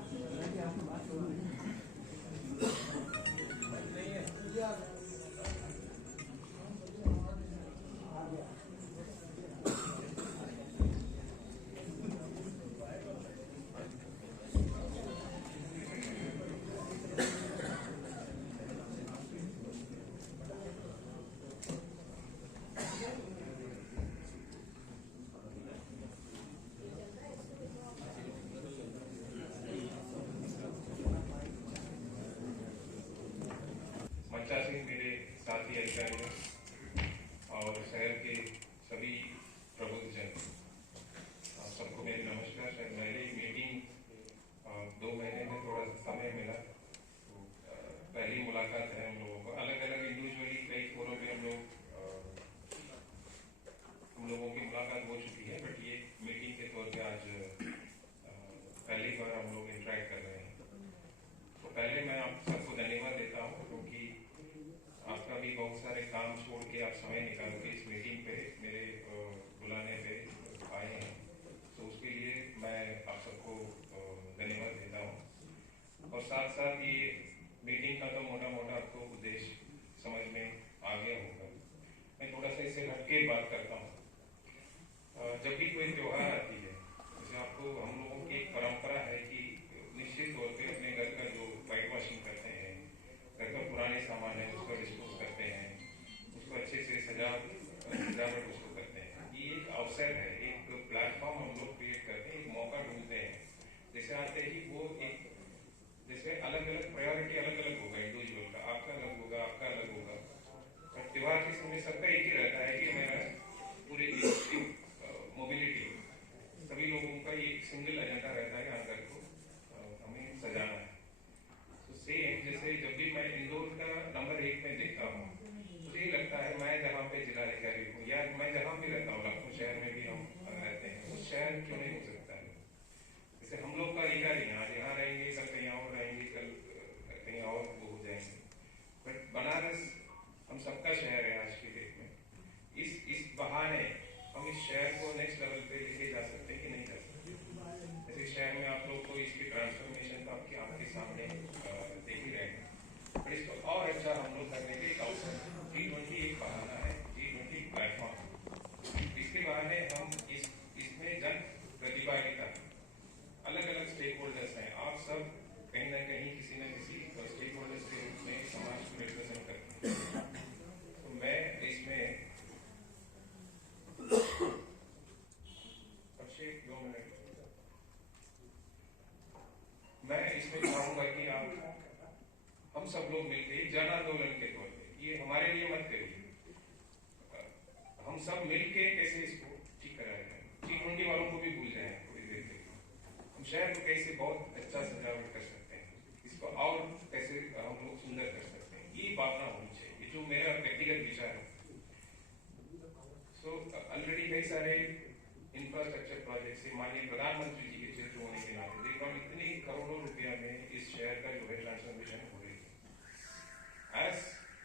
मंचासीन मेरे साथी अधिकारी और शहर के सभी प्रबुद्धजन, सबको मेरी नमस्कार। शायद पहले मीटिंग 2 महीने में थोड़ा समय मिला, तो पहली मुलाकात है हम लोगों को। अलग अलग इंडिविजुअली कई फोरम पे हम लोगों की मुलाकात हो चुकी है, बट ये मीटिंग के तौर पे आज पहली बार हम लोग इंटरेक्ट कर रहे हैं। तो पहले मैं आप सबको धन्यवाद देता हूँ, क्योंकि आपका भी बहुत सारे काम छोड़ के आप समय निकाल के इस मीटिंग पे मेरे बुलाने पे आए हैं, तो उसके लिए मैं आप सबको धन्यवाद देता हूँ। और साथ साथ ये मीटिंग का तो मोटा मोटा आपको उद्देश्य समझ में आ गया होगा। मैं थोड़ा सा इससे हटके बात करता हूँ। जब भी कोई त्योहार आती है, जैसे आपको हम लोगों की एक परंपरा है कि निश्चित तौर पे अपने घर का जो वाइट वॉशिंग करते हैं, घर का पुराने सामान है उसको डिस्पोज करते हैं, उसको अच्छे से सजावट उसको करते हैं। ये एक अवसर है, एक प्लेटफॉर्म हम लोग क्रिएट करते हैं, एक मौका ढूंढते हैं। जैसे आते ही वो एक जैसे अलग अलग प्रायोरिटी अलग अलग होगा इंडिविजुअल का, आपका अलग होगा, आपका अलग होगा, पर त्योहार के समय सबका एक ही रहता है कि मेरा जहाँ भी रहता हूँ, लखनऊ शहर में भी हम रहते हैं, उस शहर क्यों नहीं हो सकता है? जैसे हम लोग का अधिकार है, आज यहाँ रहेंगे, कल कहीं और रहेंगे, कल कहीं और वो हो जाएंगे, बट बनारस हम सबका शहर है आज की डेट में। इस बहाने हम इस शहर को नेक्स्ट लेवल पे लेके जा सकते हैं कि नहीं जा सकते? जैसे शहर में आप लोग को इसकी ट्रांसफॉर्मेशन तो आपके सामने देख ही रहे हैं, पर इसको और अच्छा हम लोग करने के एक अवसर, G20 एक बहाना है, G20 प्लेटफॉर्म, इसके बहाने हम इसमें जन प्रतिभागिता, अलग अलग स्टेक होल्डर्स हैं, आप सब कहीं ना कहीं किसी न किसी स्टेक होल्डर्स के रूप में समाज को रिप्रेजेंट करते हैं। तो मैं इसमें चाहूंगा कि हम सब लोग मिलकर जन आंदोलन के तौर पे, ये हमारे लिए मत करिए, हम सब मिलके कैसे इसको ठीक कराया जाए, G20 वालों को भी भूल जाए थोड़ी देर के लिए, हम शहर को कैसे बहुत अच्छा सजावट कर सकते हैं, इसको और कैसे हम लोग सुंदर कर सकते हैं, ये भावना होनी चाहिए, जो मेरा व्यक्तिगत विचार है। ऑलरेडी कई सारे इंफ्रास्ट्रक्चर प्रोजेक्ट से माननीय प्रधानमंत्री जी के क्षेत्र होने के नाते देखो इतने करोड़ों रुपया में इस शहर का जो है ट्रांसफॉर्मेशन हो रही है। एज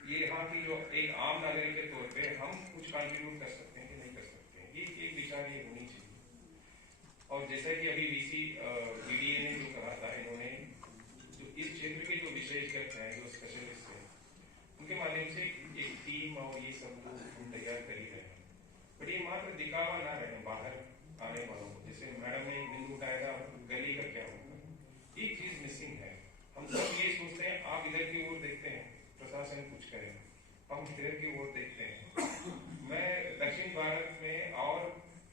ये यहाँ की जो एक आम नागरिक के तौर पे हम कुछ कंट्रीब्यूट कर सकते हैं कि नहीं कर सकते हैं, ये एक विचार ये होनी चाहिए। और जैसा कि अभी VDA ने जो कहा था, इन्होंने जो इस क्षेत्र के जो विशेषज्ञ हैं, जो स्पेशलिस्ट हैं, उनके माध्यम से एक टीम और ये सब हम तैयार कर ही रहे हैं, बट ये मात्र दिखावा ना रहे बाहर आने वालों को। जैसे मैडम ने बिंदु उठाया था, गली का क्या होगा, एक चीज मिसिंग है। हम सब ये सोचते हैं, आप इधर की ओर देखते हैं प्रशासन कुछ करे, हम इधर की ओर देखते हैं। मैं दक्षिण भारत में और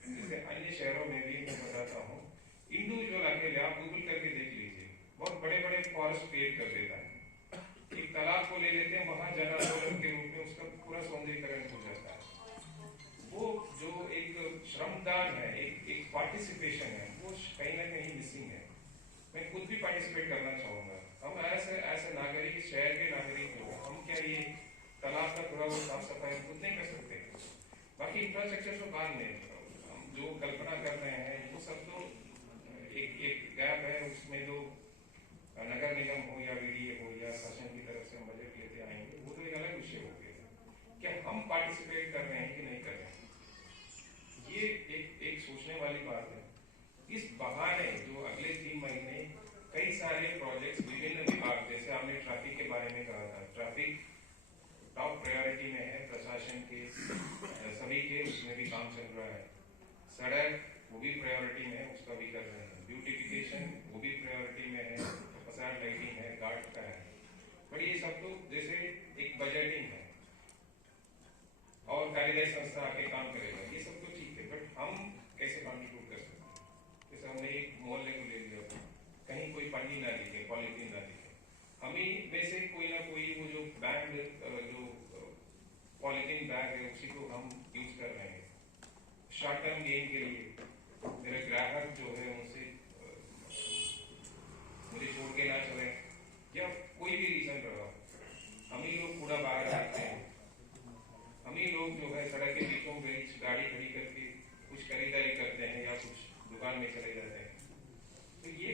जैसे अन्य शहरों में भी मैं बताता हूँ, इंडिविजुअल अकेले आप गूगल करके देख लीजिए, बहुत बड़े बड़े फॉरेस्ट क्रिएट कर देता है। एक तालाब को ले लेते हैं, वहां जन आंदोलन के रूप में उसका पूरा सौंदर्यीकरण हो जाता है। वो जो एक श्रमदान है, एक पार्टिसिपेशन है, वो कहीं ना कहीं मिसिंग है। मैं खुद भी पार्टिसिपेट करना चाहूंगा। हम ऐसे नागरिक, शहर के नागरिक हो, हम क्या ये तालाब का थोड़ा बहुत साफ सफाई खुद नहीं कर सकते? बाकी इंफ्रास्ट्रक्चर तो बाद में, हम जो कल्पना कर रहे हैं वो सब तो एक गैप है, उसमें जो नगर निगम हो या VDA हो या शासन की तरफ से हम बजट लेते आएंगे, वो तो एक अलग विषय हो गया। क्या हम पार्टिसिपेट कर रहे हैं कि नहीं कर रहे हैं, ये एक सोचने वाली बात है। इस बहाने जो अगले 3 महीने कई सारे प्रोजेक्ट्स विभिन्न विभाग, जैसे आपने ट्रैफिक के बारे में कहा था, ट्रैफिक टॉप प्रायोरिटी में है प्रशासन के सभी के, उसमें भी काम चल रहा है। सड़क वो भी प्रायोरिटी में है, उसका भी कर रहे हैं। ब्यूटिफिकेशन वो भी प्रायोरिटी में है, फसाड लाइटिंग है, गार्ड का है, बट ये सब तो जैसे एक बजटिंग है और कार्यदायी संस्था आके काम करेगा, ये सब तो ठीक है, बट हम कैसे कंट्रीब्यूट कर सकते हैं? जैसे हमने एक मोहल्ले को ले लिया, कहीं कोई पन्नी ना दिखे, पॉलिथीन ना दिखे, हम ही में से कोई ना कोई वो जो बैग, जो पॉलिथीन बैग है, उसी को हम यूज कर रहे हैं शॉर्ट टर्म गेन के लिए। मेरे ग्राहक जो है उनसे मुझे छोड़ के ना चले, या कोई भी रीजन रहा, हम ही लोग कूड़ा बाहर रखते हैं, हम ही लोग जो है सड़क के बीचों बीच गाड़ी खड़ी करके कुछ खरीदारी करते हैं या कुछ दुकान में चले जाते हैं। तो ये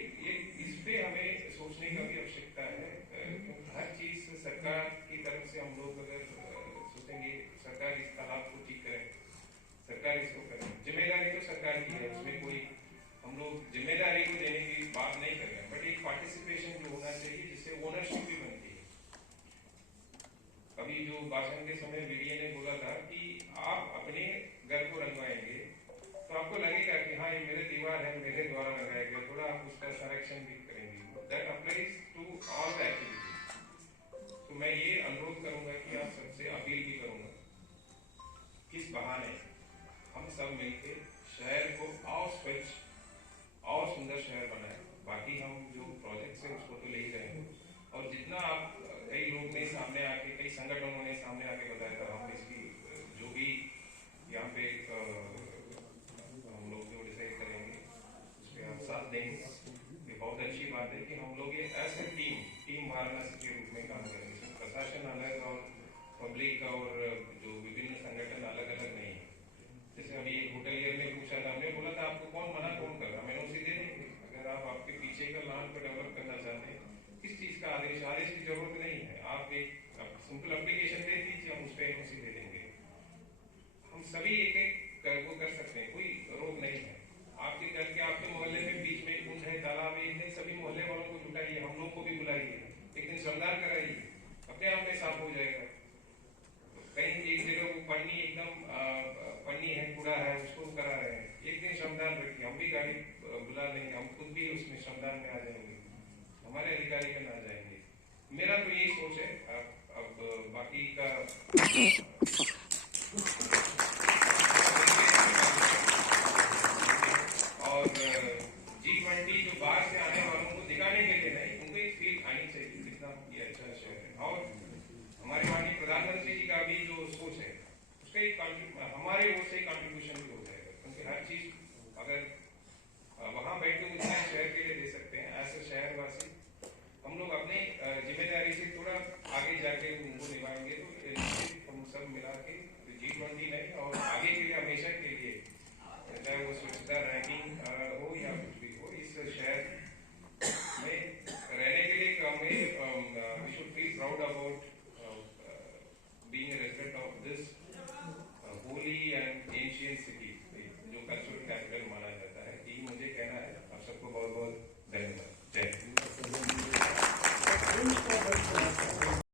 इस पे हमें सोचने का भी आवश्यकता है। हर चीज सरकार की तरफ से हम लोग अगर सोचेंगे सरकार इस तालाब को ठीक करे, सरकार इसको करे, जिम्मेदारी तो सरकार की है, उसमें कोई हम लोग जिम्मेदारी को देने की बात नहीं कर रहे हैं, बट एक पार्टिसिपेशन जो होना चाहिए जिससे ओनरशिप भी बनती है। अभी जो भाषण के समय VDA ने बोला था कि आप अपने घर को रंगवाएंगे तो आपको लगेगा कि हाँ ये मेरे दीवार है, मेरे द्वारा लगाया गया, थोड़ा आप उसका संरक्षण भी करेंगे। That applies to all the activities. तो मैं ये अनुरोध करूंगा कि आप सबसे अपील भी करूंगा, किस बहाने हम सब मिलकर शहर को और स्वच्छ और सुंदर शहर बनाए। बाकी हम जो प्रोजेक्ट्स है उसको तो ले ही रहे हैं, और जितना आप कई लोग ने सामने आके, कई संगठनों ने सामने आके बताया था, हम इसकी जो भी यहाँ पे हम लोग जो डिसाइड करेंगे उस पर आप साथ देंगे। ये बहुत अच्छी बात है कि हम लोग ये ऐसे टीम वाराणसी के रूप में काम करेंगे। प्रशासन अलग और पब्लिक और जो विभिन्न संगठन अलग अलग नहीं है। श्रमदान रखिए, हम भी गाड़ी बुला लेंगे, हम खुद भी उसमें श्रमदान में आ जाएंगे, हमारे अधिकारी में आ जाएंगे। मेरा तो यही सोच है। अब बाकी का